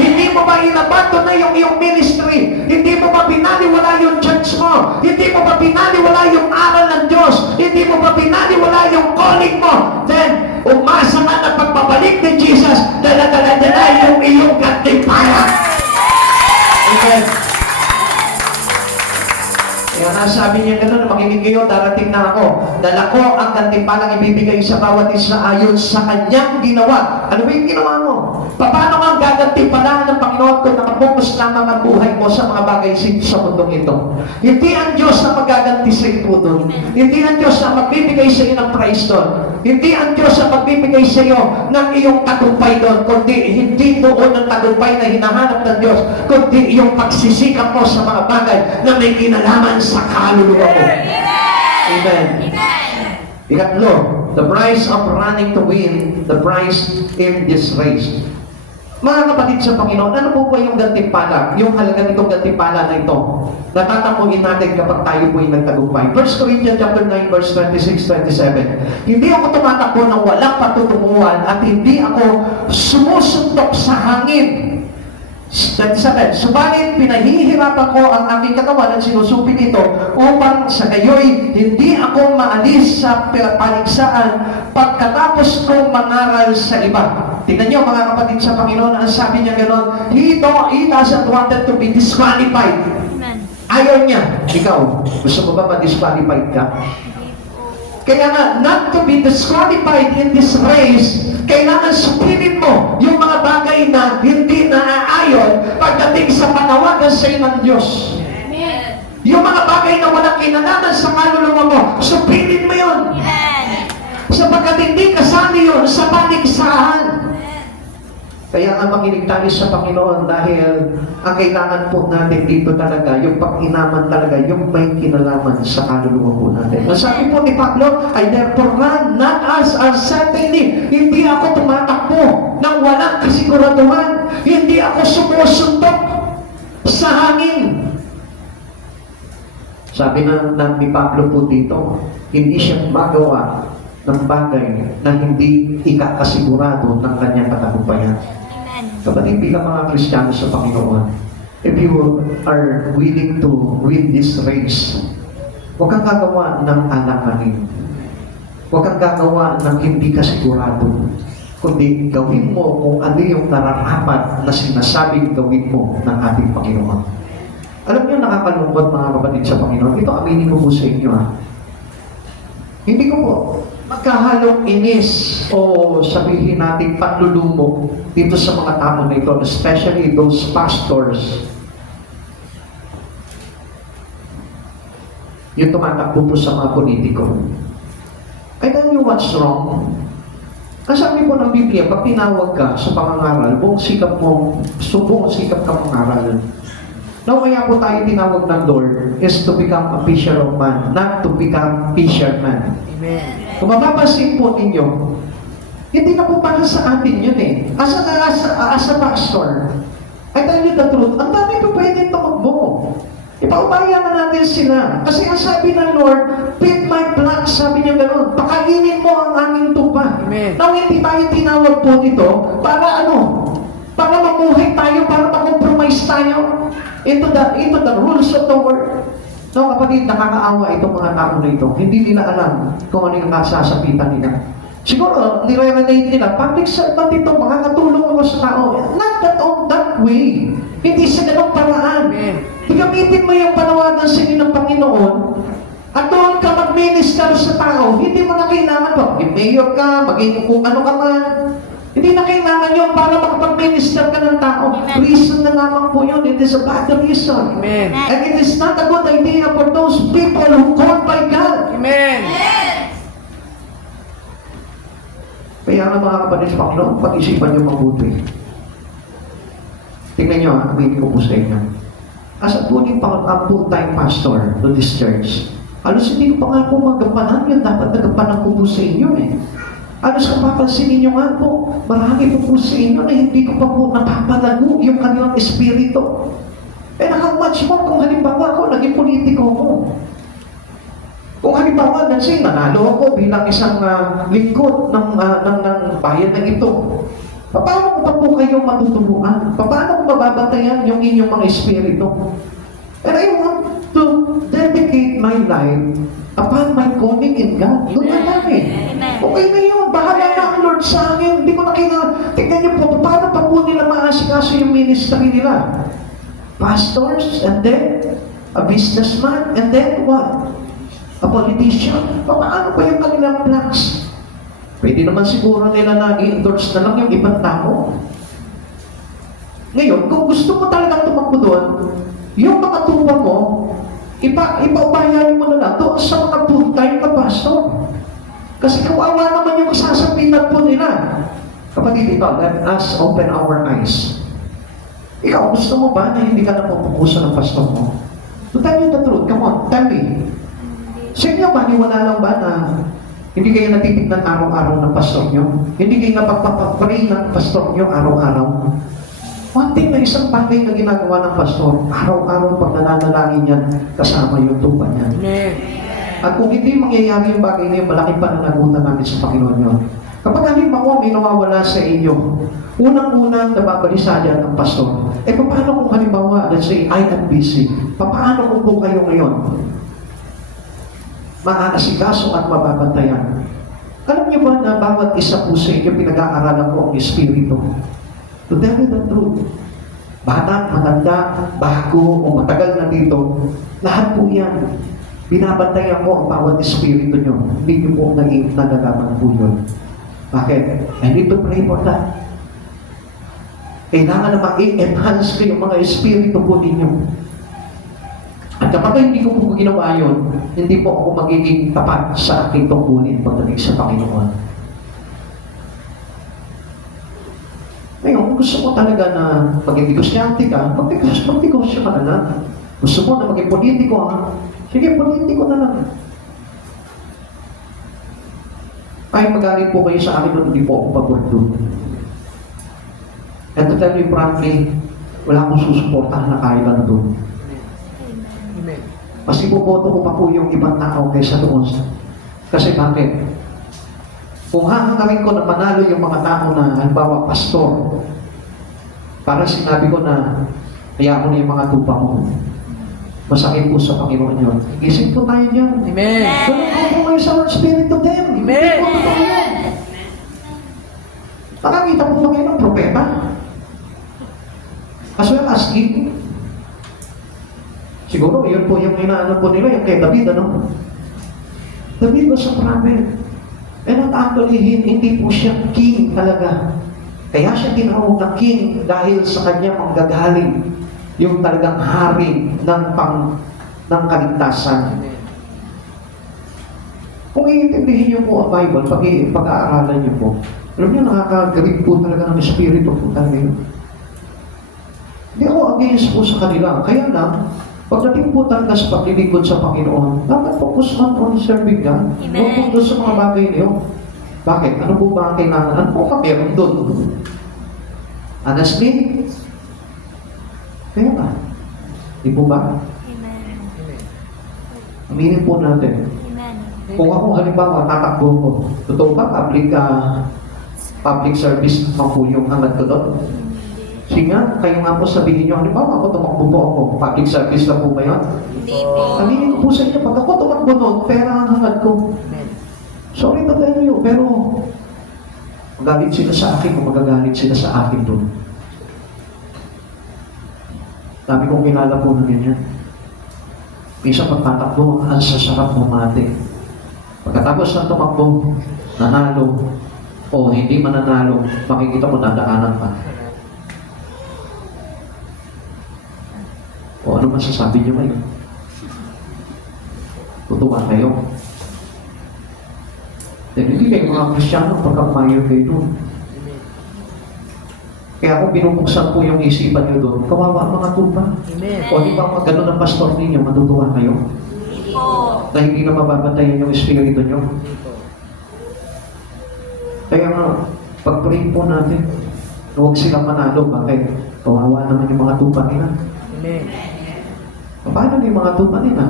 Hindi mo ba inabato na yung iyong ministry? Hindi mo ba pinaniwala yung church mo? Hindi mo ba pinaniwala yung aral ng Diyos? Hindi mo ba pinaniwala yung calling mo? Then, umasa ka na pagbabalik ni Jesus, dala-dala yung iyong gantimpala. Amen. Kaya nasabi niya gano'n, makinig kayo, darating na ako. Dala ko ang gantimpalang ibibigay sa bawat isa ayon sa kanyang ginawa. Ano ba yung ginawa mo? Paano ang gagantimpalaan ng Panginoon kung nakapokus lamang ang buhay mo sa mga bagay sa mundong ito? Hindi ang Diyos na magaganti sa iyo doon. Hindi ang Diyos na magbibigay sa iyo ng praise doon. Hindi ang Diyos na magbibigay sa iyo ng iyong tagumpay doon, kundi hindi doon ang tagumpay na hinahanap ng Diyos, kundi iyong pagsisikap mo sa mga bagay na may kinalaman sa kaluluwa mo. Amen. Ikatlo, the price of running to win the prize in this race. Mga kapatid sa Panginoon, ano po ba yung gantimpala? Yung halaga nitong gantimpala na ito. Natatamuin natin kapag tayo po yung nagtagumpay. 1 Corinthians chapter 9, verse 26-27. Hindi ako tumatakbo ng walang patutunguhan at hindi ako sumusuntok sa hangin. 27. Subalit, pinahihirapan ko ang aking katawan at sinusupin ito upang sa gayoy hindi ako maalis sa paligsaan pagkatapos kong mangaral sa iba. Tingnan niyo mga kapatid sa Panginoon, ang sabi niya gano'n, he doesn't wanted to be disqualified. Amen. Ayaw niya. Ikaw, gusto mo ba ma-disqualified ka? Kaya nga, not to be disqualified in this race, kailangan supinin mo yung mga bagay na hindi naaayon pagdating sa panawagan sa iyo ng Diyos. Amen. Yung mga bagay na walang kinalaman sa kaluluwa mo, supinin mo yun. Amen. Sapagkat hindi kasali yun sa paligsahan. Kaya nga makinig tayo sa Panginoon dahil ang kailangan po natin dito talaga, yung pag-inaman talaga, yung may kinalaman sa kaluluwa po natin. Masabi po ni Pablo, I therefore run, not as uncertainly. Hindi ako tumatakbo ng walang kasiguraduhan. Hindi ako sumusuntok sa hangin. Sabi ni Pablo po dito, hindi siya magawa ng bagay na hindi ikakasigurado ng kanyang katagumpayan. Kapatid, bilang mga Kristiyano sa Panginoon, if you are willing to win this race, huwag kang gagawa ng alanganin. Huwag kang gagawa ng hindi kasigurado. Kundi gawin mo kung ano yung nararapat na sinasabing gawin mo ng ating Panginoon. Alam niyo, nakakalungkot mga kapatid sa Panginoon. Ito, aminin ko po sa inyo. Hindi ko po magkahalong inis o sabihin natin panlulumo dito sa mga tao na ito, especially those pastors. Yung tumatakbo po sa mga politiko. I tell you what's wrong. Ang sabi po ng Biblia, pag tinawag ka sa pangangaral, buong sikap ka mangaral. Now, kaya po tayo tinawag ng Lord is to become a fisher of man, not to become fisherman. Amen. Kung mapapansin po ninyo, hindi na po para sa atin yun eh. As a pastor, I tell you the truth, ang dami pa pwede tumakbo. Ipaubaya na natin sila. Kasi ang sabi ng Lord, feed my flock, sabi niya gano'n, pakainin mo ang aming tupa. Amen. Now, hindi tayo tinawag po dito para ano? Para mamuhay tayo, para makompromise tayo into the rules of the world. No, kapatid, nakakaawa itong mga tao na ito. Hindi nila alam kung ano yung masasapitan nila. Siguro, nire-relate nila, public servant ito, makakatulong ako sa tao. Not that way. Hindi sa ganong paraan. Gamitin mo yung panawagan sa inyo ng Panginoon at doon ka mag-minister sa tao. Hindi mo na kailangan pa. Maging mayor ka, maging kung ano ka man. Hindi na kailangan yun para makapag-minister ka ng tao. Reason na lamang po yun. It is a bad reason. Amen. And it is not a good idea for those people who called by God. Amen. Kaya nga mga kapatid sa Panginoon, pag-isipan niyo mabuti. Tingnan niyo, aminin ko po sa inyo. As a full-time pastor to this church, halos hindi ko pa nga po magampanan yun. Dapat nagampanan ko po sa inyo eh. Halos kung papansinin niyo nga po, marami po sa inyo na hindi ko pa po napapalago yung kanilang espiritu. And how much more kung halimbawa ako, naging politiko ko. Kung halimbawa, nanalo ako bilang isang lingkod ng bayan na ito. Paano ko pa po kayong matutulungan? Paano ko mababantayan yung inyong mga espiritu? And I want to dedicate my life upon my calling in God. Doon na lang eh. Okay na yun. Bahala na ang Lord sa akin. Hindi ko na kailangan. Tignan niyo po, paano pa po nila maasikaso yung ministry nila? Pastors, and then a businessman, and then what? A politician. Paano ba yung kanilang plans? Pwede naman siguro nila na i-endorse na lang yung ibang tao. Ngayon, kung gusto mo talagang tumakbo doon, yung mga tupa mo, ipaubayan mo na lang doon sa mga full-time na pastor. Kasi kawawa naman yung kasasapitan po nila. Kapatid, ito, let us open our eyes. Ikaw, gusto mo ba na hindi ka napupukusan ng pastor mo? To tell you the truth, come on, tell me. Sa inyo ba, niwala lang ba na hindi kayo natitignan araw-araw ng pastor nyo? Hindi kayo napagpapapray ng pastor nyo araw-araw? One thing na isang bagay na ginagawa ng pastor, araw-araw pag nananalangin yan, kasama yung tupa niya. Amen. At kung hindi mangyayari yung bagay na yun, malaking pananagutan namin sa Panginoon yun. Kapag halimbawa may nawawala sa inyo, unang-unang nababalisa dyan ng pastor, paano kung halimbawa, let's say, I am busy, paano kung po kayo ngayon? Maaasikaso at mababantayan. Alam niyo ba na bawat isa po sa inyo pinag-aaralan ko ang Espiritu? To tell you the truth, bata, matanda, bago, o matagal na dito, lahat po yan. Binabantayan ko ang bawat Espiritu nyo. Hindi nyo po naging nagagaman po yun. Bakit? I need to pray for that. Kailangan na ma-enhance ko yung mga Espiritu po ninyo. At kapag hindi ko po ginawa yun, hindi po ako magiging tapat sa aking tungkulin pagdating sa Panginoon. gusto mo talaga na maging negosyante ka, mag-negosyo ka na lang. Gusto mo na maging politiko, ha? Sige, politiko na lang. Ay, magaling po kayo sa akin doon, hindi po ako pagod doon. And to tell you frankly, wala akong susuportahan na kailan doon. Amen. Mas ipoboto ko pa po yung ibang tao kaysa doon. Kasi bakit? Kung hahangawin ko na manalo yung mga tao na, halimbawa, pastor, para sinabi ko na, kaya ko na yung mga tupa mo. Masakit po sa Panginoon yun. Gising po tayo dyan. Amen. Tulungan po kayo sa Lord Spirit of them. Amen. Hindi po totoo yan. Nakakita po ba kayo ng propeta? As well as king. Siguro, yun po yung inaano po nila, yung kay David, ano? David was a prophet. And actually, hindi po siya king talaga. Kaya siya tinawag na king dahil sa kanya manggagaling yung talagang hari ng kaligtasan. Amen. Kung iintindihin niyo po ang Bible, pag-aaralan niyo po, alam niyo, nakakagawin po talaga ng Espiritu po talaga yun. Hindi ako against po sa kanila. Kaya lang, pagdating po talaga sa paglilingkod sa Panginoon, dapat focus on serving God. Huwag po doon sa mga bagay niyo. Bakit? Ano po ba ang kailangan? Ano po ka meron doon? Honestly? Kaya ba? Di po ba? Amen. Amen. Aminin po natin. Amen. Kung ako halimbawa, tatakbo ko, totoo ba public service pa po yung hangad ko doon? Sige nga, kayo nga po sabihin nyo, halimbawa ako tumakbo po ako, public service na po ba yun? Hindi po. Aminin ko po sa inyo, pag ako tumakbo doon, pera ang hangad ko. Amen. Sorry to tell you, pero magalit sila sa akin kung magagalit sila sa akin doon. Dami kong kilala po na ganyan. Minsan pagtatakbo, ang sasarap bumati. Pagkatapos ng tumakbo, nanalo, o hindi mananalo, makikita mo dadaanan pa. O ano masasabi niyo ngayon? Tutuwa kayo. Then hindi kayo mga Kristyano pagkamayo kayo doon. Amen. Kaya kung binubuksan po yung isipan niyo doon, kawawa ang mga tupa. Amen. O di ba pag gano'n ang pastor ninyo, matutuwa kayo? Hindi po. Na hindi na mababantayan yung espiritu niyo. Hindi po. Kaya nga, pag-pray po natin, huwag silang manalo. Bakit? Kawawa naman yung mga tupa nila. Amen. Paano yung mga tupa nila?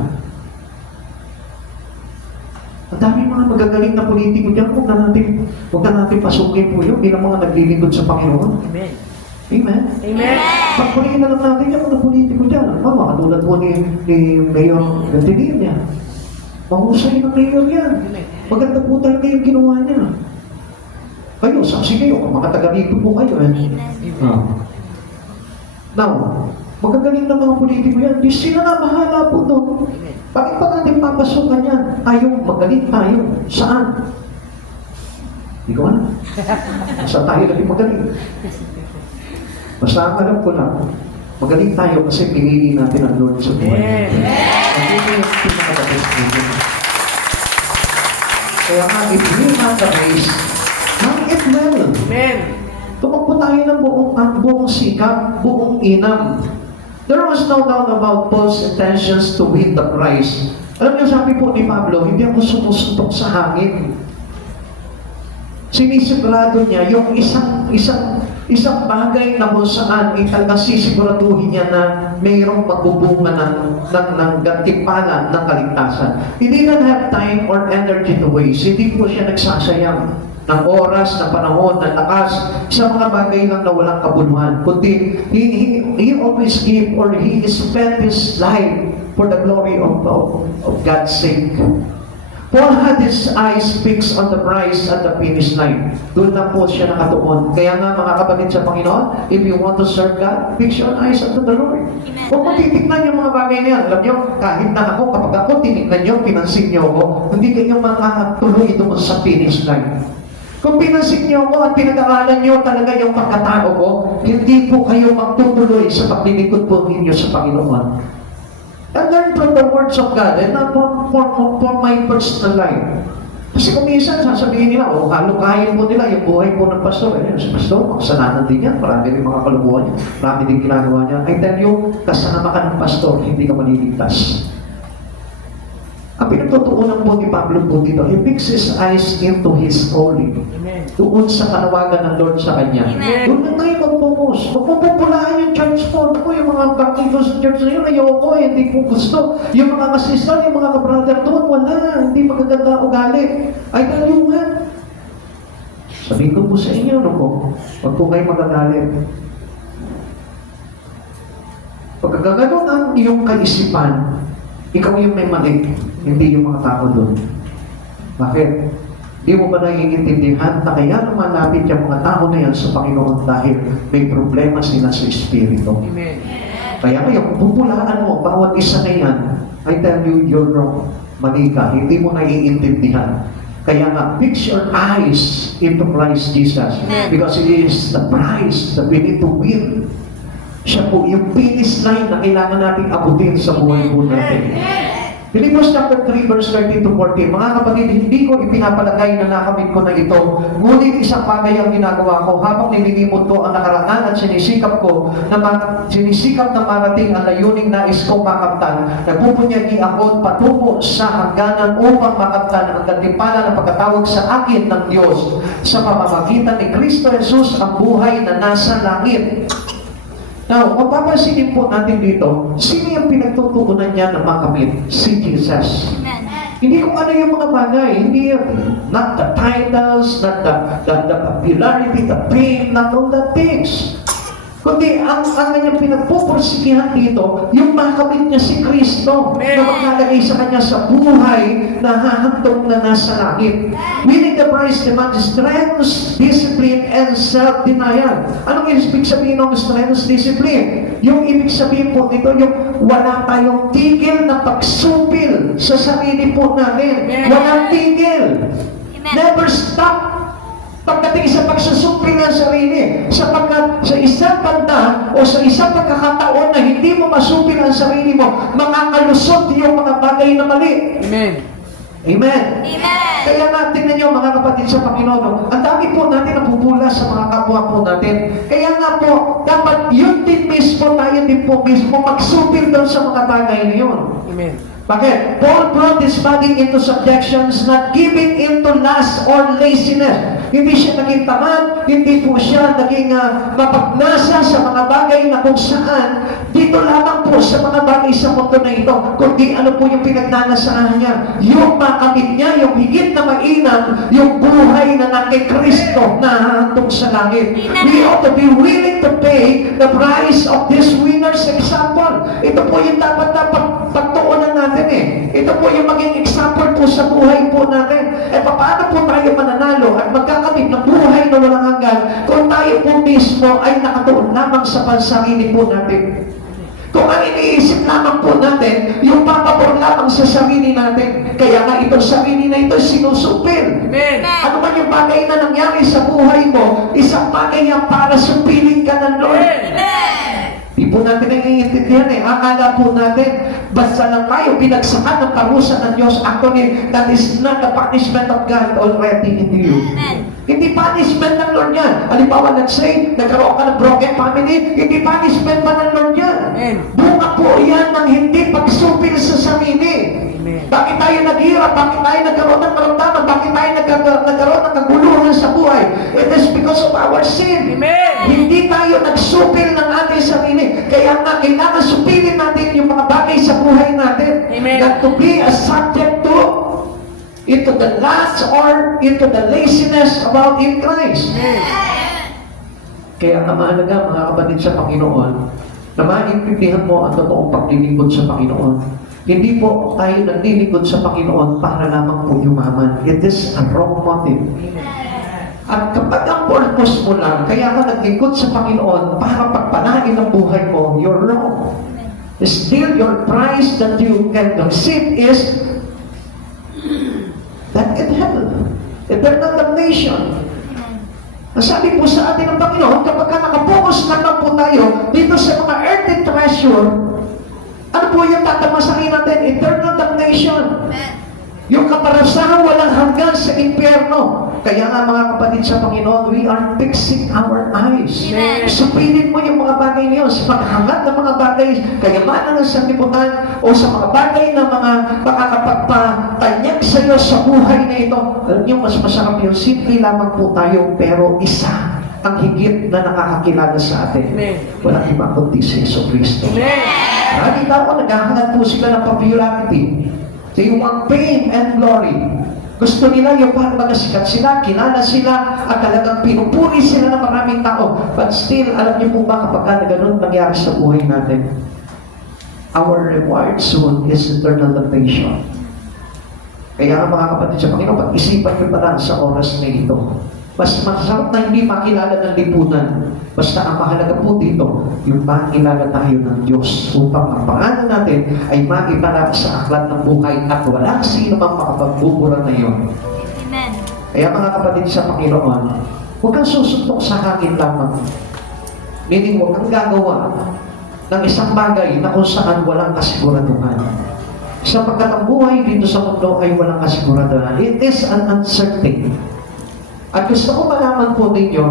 Ang daming mga magagaling na politiko dyan, huwag na natin pasukin po yun bilang mga naglilingkod sa Panginoon. Amen. Amen? Amen. Pagpurihin na lang natin yung mga politiko dyan. Mama, katulad po ni Mayor Gantilia. Mahusay ng mayor yan. Maganda po talaga yung ginawa niya. Kayo, saksi kayo, kung makatagalito po kayo. Amen. Now, magagaling na mga politiko yan. Di sila na bahala po doon. Amen. Bakit pa natin papasukan yan? Tayo, magaling tayo. Saan? Hindi ko alam. Saan tayo naging magaling? Basta ang alam ko lang, magaling tayo kasi pinili natin ang Lord sa buhay. Amen. At yun yung pinaka-best natin. Kaya nga, if we have the race, run it well. Amen. Tumakbo tayo ng buong sikap, buong inam. There was no doubt about Paul's intentions to win the prize. Alam niyo, sabi po ni Pablo, hindi ako sumusuntok sa hangin. Sinisigurado niya yung isang bagay na kung saan ay talagang sisiguraduhin niya na mayroong magbubunga ng gantimpala ng kaligtasan. He didn't have time or energy to waste. Hindi po siya nagsasayang ng oras, ng panahon, ng lakas sa mga bagay lang na walang kabuluhan. Kundi, he always gave or he spent his life for the glory of God's sake. Paul had his eyes fixed on the prize at the finish line. Doon na po siya nakatuon. Kaya nga mga kapatid sa Panginoon, if you want to serve God, fix your eyes unto the Lord. Huwag mo titignan yung mga bagay na yan. Alam nyo, kahit na ako, kapag ako tinignan nyo, pinansin nyo ako, hindi kayo makakatuloy doon sa finish line. Kung pinansin niyo ako at pinag-aralan niyo talaga yung pagkatao ko, hindi po kayo magtutuloy sa paglilingkod po ninyo sa Panginoon. And learn from the words of God and not for my personal life. Kasi kung minsan sasabihin nila, o halukayin po nila yung buhay po ng pastor. Ayun, si pastor, kasalanan din yan. Marami rin mga kalubuhan niya. Marami din ginagawa niya. I tell you, kasama ka ng pastor, hindi ka maliligtas. Ang pinagtutuunan po ni Pablo po dito, he fixed his eyes into his calling. Amen. Doon sa panawagan ng Lord sa kanya. Amen. Doon na tayo mag-focus. Magpupulaan yung church po. Ako, yung mga baptito sa church na yun, ayoko eh, hindi ko gusto. Yung mga kasistan, yung mga kabrother doon, wala. Hindi magaganda ugali. I tell you what, sabihin ko po sa inyo, no po, huwag po kayo magagalit. Pagkagano'n ang iyong kaisipan, ikaw yung may mali, hindi yung mga tao doon. Bakit? Di mo ba naiintindihan na kaya lumalapit yung mga tao na yan sa Panginoon dahil may problema sila sa Espiritu? Amen. Kaya ngayon, kung pupulaan mo, bawat isa na yan, I tell you, you're wrong. Mali ka, hindi mo naiintindihan. Kaya nga, fix your eyes into Christ Jesus. Because it is the price that we need to win. Siya po yung finish line na kailangan natin abutin sa buhay po natin. Philippians chapter 3 verse 13 to 14. Mga kapatid, hindi ko ipinapalagay na nakamit ko na ito. Ngunit isang bagay ang ginagawa ko habang nililimot ko ang nakaraan at sinisikap na marating ang layuning nais kong makamtan. Nagpupunyagi ako at patungo sa hangganan upang makamtan ang gantimpala ng pagkatawag sa akin ng Diyos sa pamamagitan ni Kristo Jesus ang buhay na nasa langit. Now, mapapansinin po natin dito, sino yung pinagtutuunan niya na makamit? Si Jesus. Amen. Hindi kung ano yung mga bagay, hindi yan. Not the titles, not the popularity, the fame, not all the things. Kundi ang kanyang pinagpupursigihan dito, yung makamit niya si Kristo na maglalagay sa kanya sa buhay na hahantong na nasa langit. Winning the prize demands strength, discipline, and self-denial. Anong ibig sabihin ng strength, discipline? Yung ibig sabihin po dito, yung wala tayong tigil na pagsupil sa sarili po natin. Walang tigil. Never stop. Pagdating sa pagsusupli ng sarili, sapagkat sa isang banda o sa isang pagkakataon na hindi mo masupil ang sarili mo, makakalusot yung mga bagay na mali. Amen. Amen. Amen. Kaya nga, tingnan nyo mga kapatid sa Panginoon, ang dami po natin napupula sa mga kapwa po natin. Kaya nga po, dapat yun din mismo, tayo din po mismo, magsupil doon sa mga bagay na yun. Amen. Bakit? Paul brought his body into subjections, not giving into lust or laziness. Hindi siya naging tamad, hindi po siya naging mapagnasa sa mga bagay na kung saan dito lamang po sa mga bagay sa mundo na ito, kundi ano po yung pinagnanasahan niya. Yung makamit niya, yung higit na mainam, yung buhay na nang Kristo na hantong sa langit. We ought to be willing to pay the price of this winner's example. Ito po yung dapat pagtuunan natin eh. Ito po yung maging example po sa buhay po natin. Paano po tayo mananalo at magkakamit ng buhay na walang hanggan kung tayo po mismo ay nakatuon lamang sa pansarili po natin? Kung ang iniisip lamang po natin, yung papabor lamang sa sarili natin. Kaya nga itong sarili na ito sinusupil. Amen. Ano man yung bagay na nangyari sa buhay mo, isang bagay yan para supilin ka ng Lord. Di po natin naiintindihan eh. Akala po natin, basta lang tayo binagsakan ng parusa ng Diyos. Actually, that is not the punishment of God already in you. Amen. Hindi punishment ng Lord yan. Halimbawa, let's say, nagkaroon ka ng broken family, hindi punishment pa ng Lord yan. Amen. Bunga po yan ng hindi pagsupil sa sarili. Amen. Bakit tayo naghirap? Bakit tayo nagkaroon ng karamdaman? Bakit tayo nagkaroon ng kaguluhan sa buhay? It is because of our sin. Amen. Hindi tayo nagsupil ng ating sarili. Kaya nga, kailangan supilin natin yung mga bagay sa buhay natin. Amen. Not to be a subject to into the lust or into the laziness about in Christ. Kaya ang mahalaga mga kapatid sa Panginoon, na maintindihan mo ang totoong paglilingkod sa Panginoon. Hindi po tayo naglilingkod sa Panginoon para lamang po yumaman. It is a wrong motive. At kapag ang purpose mo lang, kaya ka naglingkod sa Panginoon para pagpalain ang buhay mo, you're wrong. Still, your price that you can receive is that in hell, eternal damnation. Sabi po sa atin ng Panginoon, kapag nakapokus naman po tayo dito sa mga earthly treasure, ano po yung tatamasahin natin? Eternal damnation. Yung kaparasahan walang hanggan sa impyerno. Kaya nga mga kapatid sa Panginoon, we are fixing our eyes. Amen. Supilin mo yung mga bagay niyo sa paghangat ng mga bagay, kayamanan ng sanlibutan, o sa mga bagay na mga makakapagpatanyag sa iyo sa buhay na ito. Alam niyo, mas masarap yung simple lamang po tayo, pero isa ang higit na nakakakilala sa atin. Amen. Walang iba kundi si Jesucristo. Amen. Nakita ko, naghahangat po sila ng popularity. They want fame and glory. Gusto nila yung parang magasikat sila, kilala sila, at talagang pinupuri sila ng maraming tao. But still, alam niyo po ba kapag ganun nangyari sa buhay natin? Our reward soon is eternal damnation. Kaya mga kapatid sa Panginoon, pag-isipan niyo pa lang sa oras na ito. Mas masarap na hindi makilala ng lipunan. Basta ang mahalaga po dito, yung makilala tayo ng Diyos upang ang pangalan natin ay maipala sa aklat ng buhay at walang sino mang makapagbubura na yun. Amen. Kaya mga kapatid sa Panginoon, huwag kang susuntok sa hangin lamang. Meaning, huwag kang gagawa ng isang bagay na kung saan walang kasiguraduhan. Sapagkat ang buhay dito sa mundo ay walang kasiguraduhan. It is an uncertain. At gusto ko malaman po ninyo,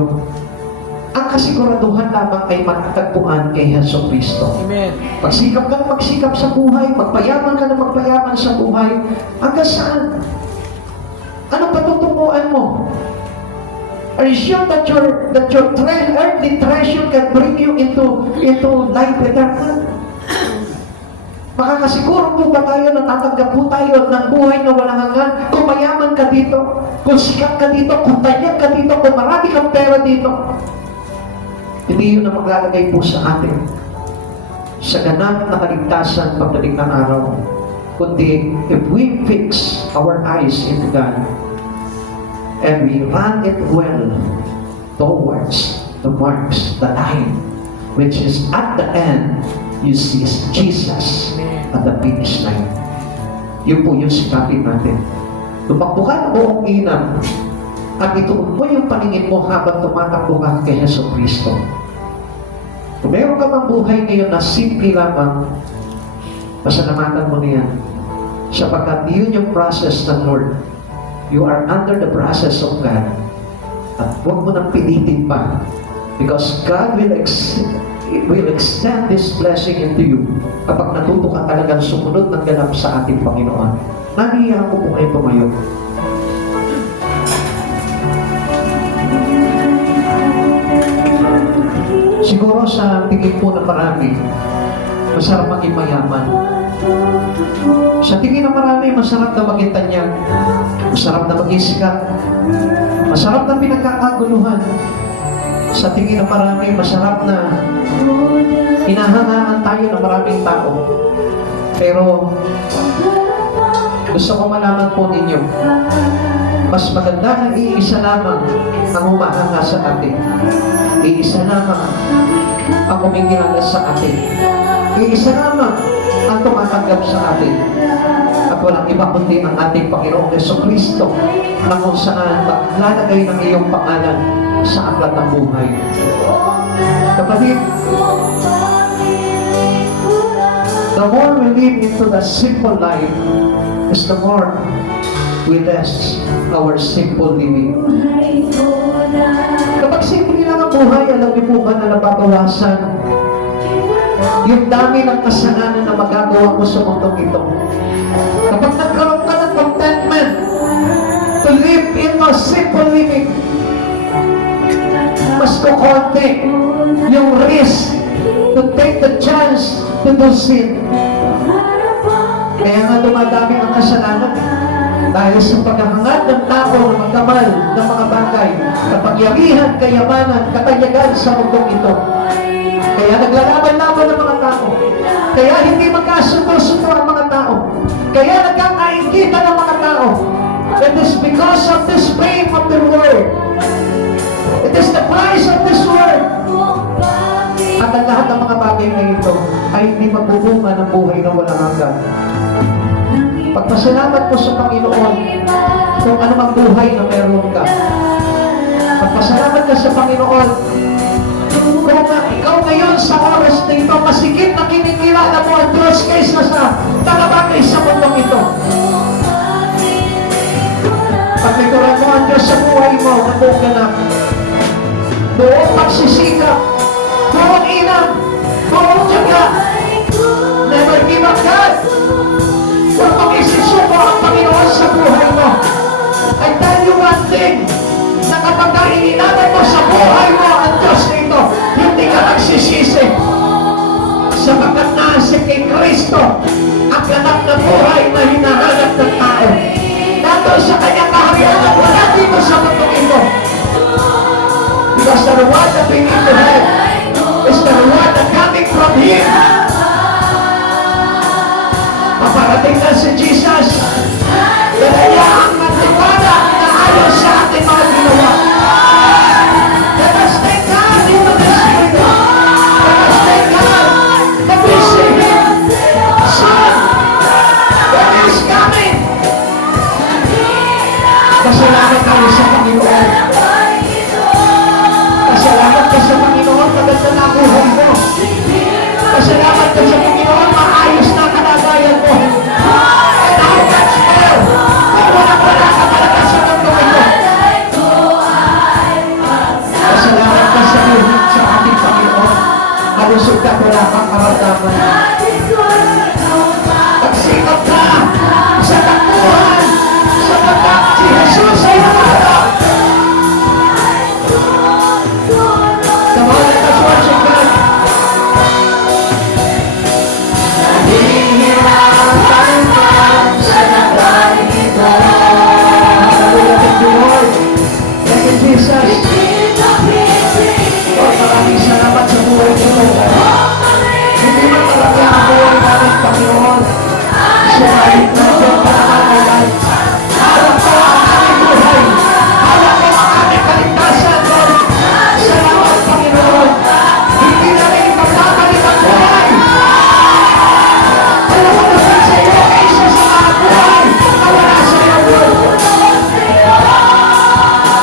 ang kasiguraduhan lamang ay matatagpuan kay Jesucristo. Amen. Magsikap ka na magsikap sa buhay, magpayaman ka na magpayaman sa buhay, hanggang saan? Ano patutunguhan mo? Are you sure that your earthly treasure can bring you into life eternal? Makakasiguro po ba tayo na tatanggap po tayo ng buhay na walang hanggan? Kung mayaman ka dito, kung sikat ka dito, kung tanyag ka dito, kung marami kang pera dito, hindi yun ang maglalagay po sa atin sa ganap na kaligtasan pagdating ng araw. Kundi, if we fix our eyes into God and we run it well towards the marks, the line, which is at the end, you see Jesus at the finish line. Yun po yung sikapin natin. Tumakbo ka na buong inam at ituon mo yung paningin mo habang tumatakbo ka kay Jesucristo. Kung meron ka mang buhay ngayon na simple lamang, pasalamatan mo niyan. Sapagkat yun yung process ng Lord. You are under the process of God. At huwag mo nang pilitin pa. Because God will extend this blessing into you kapag natuto ka talagang sumunod ng ganap sa ating Panginoon. Naniyahan ko po kayo tumayo. Siguro sa tingin po na marami, masarap maging mayaman. Sa tingin ng marami, masarap na maging tanyag. Masarap na maging sikat. Masarap na pinagkakaguluhan. Sa tingin ng marami, masarap na hinahangaan tayo ng maraming tao. Pero, gusto ko malaman po ninyo, mas maganda na iisa lamang ang humahanga sa atin. Iisa lamang ang kumikilala sa atin. Iisa lamang ang tumatanggap sa atin. At walang iba kundi ang ating Panginoong Jesucristo na kung saan maglalagay ng iyong pangalan sa aklat ng buhay. Kapatid, the more we live into the simple life, is the more we rest our simple living. Kapag simple lang ang buhay, alam niyo po ba na nababawasan yung dami ng kasalanan na magagawa mo sa mundong ito? Kapag nagkaroon ka ng contentment to live in a simple living, mas kukonti yung risk to take the chance to do sin. Kaya nga dumadami ang kasalanan dahil sa paghahangad ng tao na magkamal ng mga bagay, kapangyarihan, kayamanan, katanyagan sa mundong ito. Kaya naglalaban-laban ng mga tao. Kaya hindi magkasundo-sundo ang mga tao. Kaya nagkakainggitan ng mga tao. It is because of this fame of the world. It is the price of this world. At ang lahat ng mga bagay na ito ay hindi magbubunga ng buhay na walang hanggan. Pagpasalamat mo sa Panginoon kung anumang buhay na meron ka. Pagpasalamat ka sa Panginoon kung ikaw ngayon sa oras na ito masigit na kinikilala mo ang Diyos kaysa sa talabagay sa mundong ito. buong pagsisikap, buong inang, buong tiyaga. Never give up, God. Huwag mong isisuko ang Panginoon sa buhay mo. I tell you one thing, na kapag inilaban mo sa buhay mo ang Diyos nito, hindi ka magsisisi. Sapagkat nasa kay Kristo ang ganap na buhay na hinahanap ng tao. Nandun sa kanyang kaharian at wala dito sa mundong ito. Because the reward that we need to have is the reward that coming from Him. Paparating na si Jesus. Dala niya ang matiwala na ayon sa ating mga ginawa. Let us thank God into this freedom. Let us thank God that we see Him soon when He is coming. Pasalamat tayo sa Panginoon. Pasalamat ka sa Panginoon, maganda na buhay mo. Pasalamat ka sa Panginoon, maayos na kalagayan mo. And how much more, kung wala ka talaga sa mundo ito. Pasalamat ka sa buhay sa ating Panginoon. Malusog ka, wala kang karamdaman. Pagsikap ka sa takbuhan, sapagkat si Jesus ay namarap. Come on, let us worship God. Hallelujah, thank you, Lord. Thank you, Jesus. Lord, maraming salamat sa buhay nito. Hindi man talaga ang buhay namin, Panginoon. Sumalit na ito para kailan. Hawak ko ang aming buhay. Hawak ko ang aming kaligtasan, Lord. Salamat, Panginoon. Hindi namin ipagpapalik ang buhay. Palawalan sa iyo, isa sa mga buhay na wala sa iyo, Lord.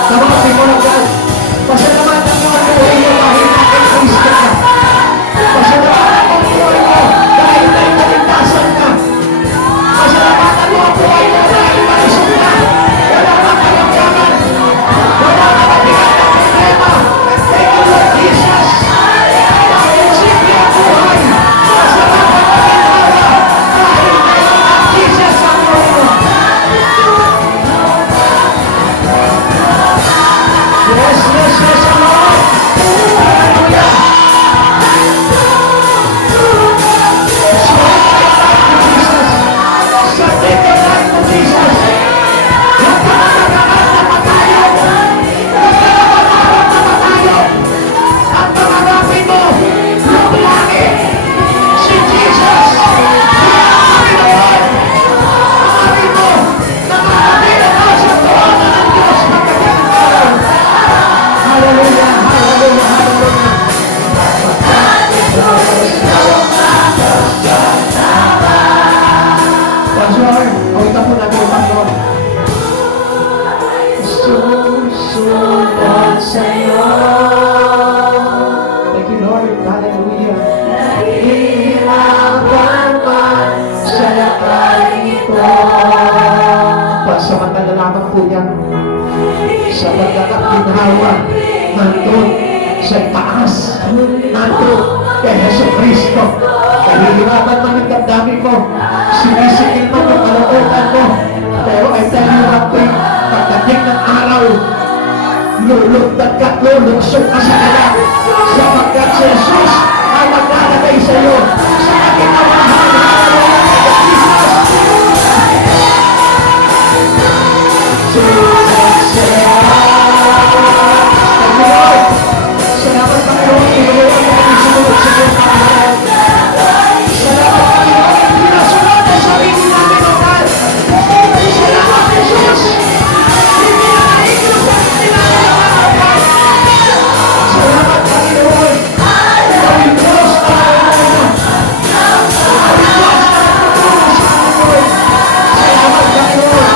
Come on, people of God. Pasalamatan mo ang buhay mo dahil natin Kristo ka. Pasalamatan mo ang buhay mo dahil may kaligtasan ka. Pasalamatan mo ang buhay mo dahil malusog ka. Wala kang kalamdaman. Wala kang mabigat na problema. Thank you, Lord Jesus. Dahil simple ang buhay. Pasalamatan mo ang buhay dahil mayroon ang Jesus sa buhay mo. Yes, yes, yes, Lord. Hallelujah. Submit your life to Jesus. Huwag ka nagkakaroon na matayo. Huwag ka nagkakaroon na matayo. Ang pangarapin mo, yung langit. Si Jesus. Ang Panginoon. Pangarapin mo, nakakabila ka sa tuwanan ng Diyos magkakang araw. Hallelujah, hallelujah, hallelujah. Pastor, kawitan po natin ang Panginoon. Susunod sa'yo. Thank you, Lord. Hallelujah. Nahihirapan man sa lakay ito. Pansamantala lamang po yan. Sa pagkakaginhawa nandun sa taas, nandun kay Yesu Cristo. Kahihirapan man ang damdamin mo, sinisikil mo ang kalooban mo. Pero I tell you one thing, pagdating ng araw, lulugtad ka, lulugsog ka sa kanya. Sapagkat si Jesus ay maglalagay sa iyo sa kaginhawahan. Salamat Panginoon, inuwan mo ang sunod sa iyong pangalan. Salamat Panginoon, pinasunod ang sarili namin, O God. Salamat Jesus, hindi na naigilog sa kanilang mga. Salamat Panginoon, gawin Diyos na kayo. Gawin Diyos na katulong sa Panginoon. Salamat Panginoon.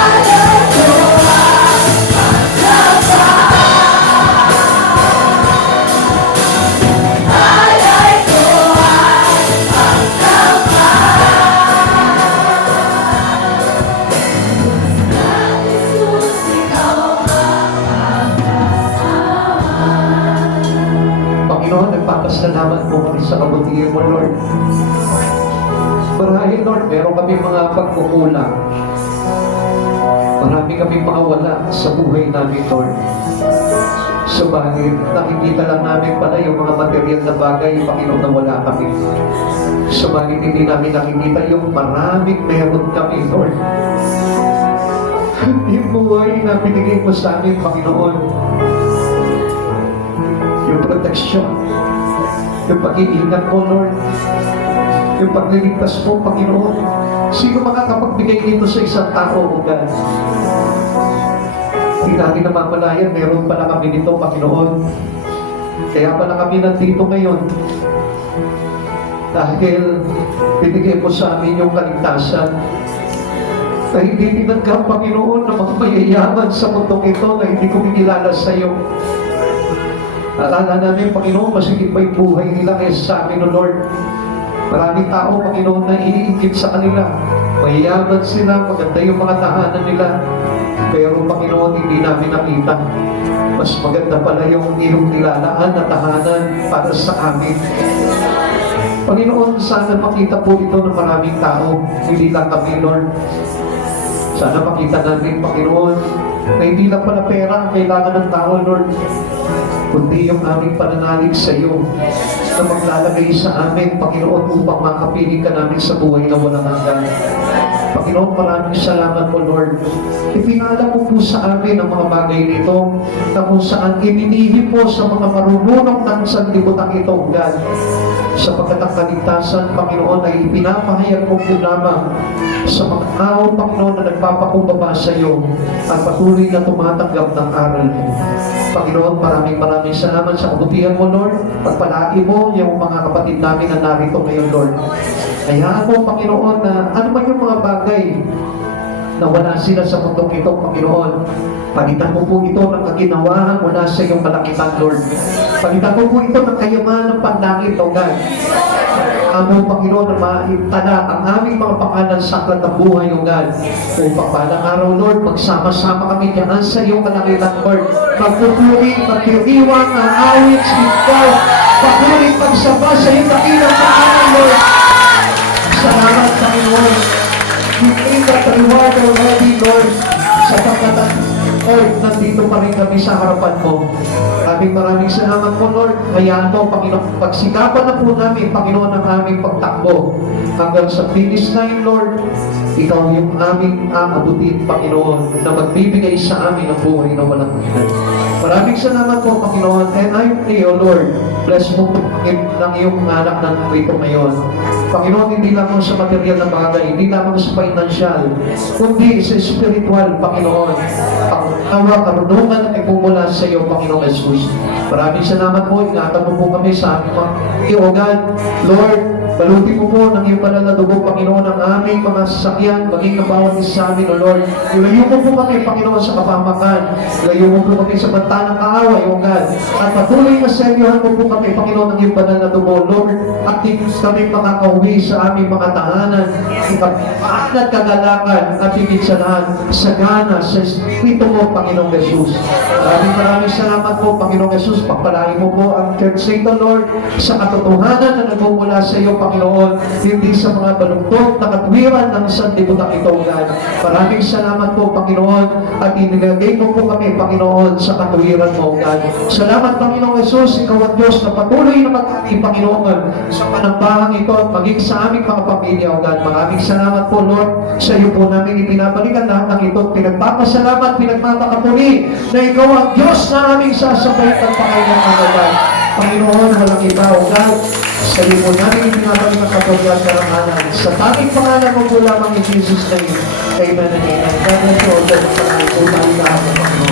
kabutihan mo, Lord. Marahil, Lord, meron kami mga pagkukulang. Marami kami mga wala sa buhay namin, Lord. Subalit, nakikita lang namin pala yung mga material na bagay, Panginoon, na wala kami. Subalit, hindi namin nakikita yung maraming meron kami, Lord. Yung buhay na binigay mo sa amin, Panginoon. Yung protection, yung pag-iingat mo, Lord. Yung pagliligtas mo, Panginoon. Sino makakapagbigay dito sa isang tao, O God? Hindi namin namamalayan, meron pala kami nito, Panginoon. Kaya pala kami nandito ngayon. Dahil binigay mo sa amin yung kaligtasan. Na hindi tinanggap, Panginoon, na mga mayayaman sa mundong ito na hindi kumikilala sa iyo. Akala namin, Panginoon, masigit pa yung buhay nila kaysa sa amin, O Lord. Maraming tao, Panginoon, na iingit sa kanila. Mayayaman sila, maganda yung mga tahanan nila. Pero, Panginoon, hindi namin nakita. Mas maganda pala yung iyong nilalaan na tahanan para sa amin. Panginoon, sana makita po ito ng maraming tao. Hindi lang kami, Lord. Sana makita namin, Panginoon, na hindi lang pala pera ang kailangan ng tao, Lord, kundi yung aming pananalig sa iyo na maglalagay sa amin, Panginoon, upang makapiling ka namin sa buhay na walang hanggan. Panginoon, maraming salamat po, Lord. Ipinala mo po sa amin ang mga bagay nito na kung saan ibinihim po sa mga marunong ng sanlibutan ito, God. Sapagkat ang kaligtasan, Panginoon, ay ipinapahayag mo po lamang sa mga tao, Panginoon, na nagpapakumbaba sa iyo at patuloy na tumatanggap ng aral mo. Panginoon, maraming salamat sa kabutihan mo, Lord. Pagpalain mo yung mga kapatid namin na narito ngayon, Lord. Hayaan mo, Panginoon, na ano man yung mga bagay na wala sila sa mundong ito, Panginoon. Palitan mo po ito ng kaginawahan mula sa iyong malakitan, Lord. Palitan mo po ito ng kayamanan ng panlangit, O God. Amo, Panginoon, na maitala ang aming mga pangalan sa aklat ng buhay, O God. Upang balang araw, Lord, magsama-sama kami diyan sa iyong kalangitan, Lord. Magpupuri, magpiriwang ang awit sa ikaw. Pagpuri, pagsaba sa iyong dakilang pangalan, Lord. Salamat, Panginoon. You gave that reward already, Lord. Sa pagkatan, Lord, nandito pa rin kami sa harapan mo. Maraming salamat po, Lord. Hayaan mo, Panginoon, pagsikapan na po namin, Panginoon, ang aming pagtakbo. Hanggang sa finish line, Lord, ikaw yung aming aabutin, Panginoon, na magbibigay sa amin ng buhay na walang hanggan. Maraming salamat po, Panginoon. And I pray, O Lord, bless mo po ng iyong anak na narito ngayon. Panginoon, hindi lamang sa material na bagay, hindi lamang sa financial, kundi sa spiritual, Panginoon. Ang karunungan na nagmumula sa iyo, Panginoong Jesus. Maraming salamat po. Ingatan mo po kami sa aming mga O God, Lord, baluti mo po ng iyong banal na dugo, Panginoon, ang aming mga sasakyan, maging ang bawat isa sa amin, O Lord. Ilayo mo po kami, Panginoon, sa kapamakan. Ilayo mo po kami sa banta ng kaaway, O God. At patuloy na seryohan mo po kami, Panginoon, ng iyong banal na dugo, Lord. At di kami makakauwi sa aming mga tahanan, at kagalakan, at higit sa lahat, sagana sa Espiritu mo, Panginoong Jesus. Maraming salamat po, Panginoong Jesus. Pagpalain mo po ang church nito, Lord, sa katotohanan na nagmumula sa iyo, Panginoon, hindi sa mga baluktot na katwiran ng sanlibutan ito, God. Maraming salamat po, Panginoon, at inilagay mo po kami, Panginoon, sa katwiran mo, God. Salamat, Panginoong Jesus, ikaw ang Diyos na patuloy na mag-ating, Panginoon, sa panambahan ito at maging sa aming mga pamilya, O God. Maraming salamat po, Lord, sa iyo po namin ibinabalikan lahat ng ito. Pinagpapasalamat, pinagmamakampuni na ikaw ang Diyos na aming sasabay at pakailan, O God. Panginoon, walang iba, O God. Sa iyo po namin ibinabalik ang kapagyan karangalan. Sa tanging pangalan mo po lamang in Jesus' name. Amen and amen. God bless you all. God bless you all.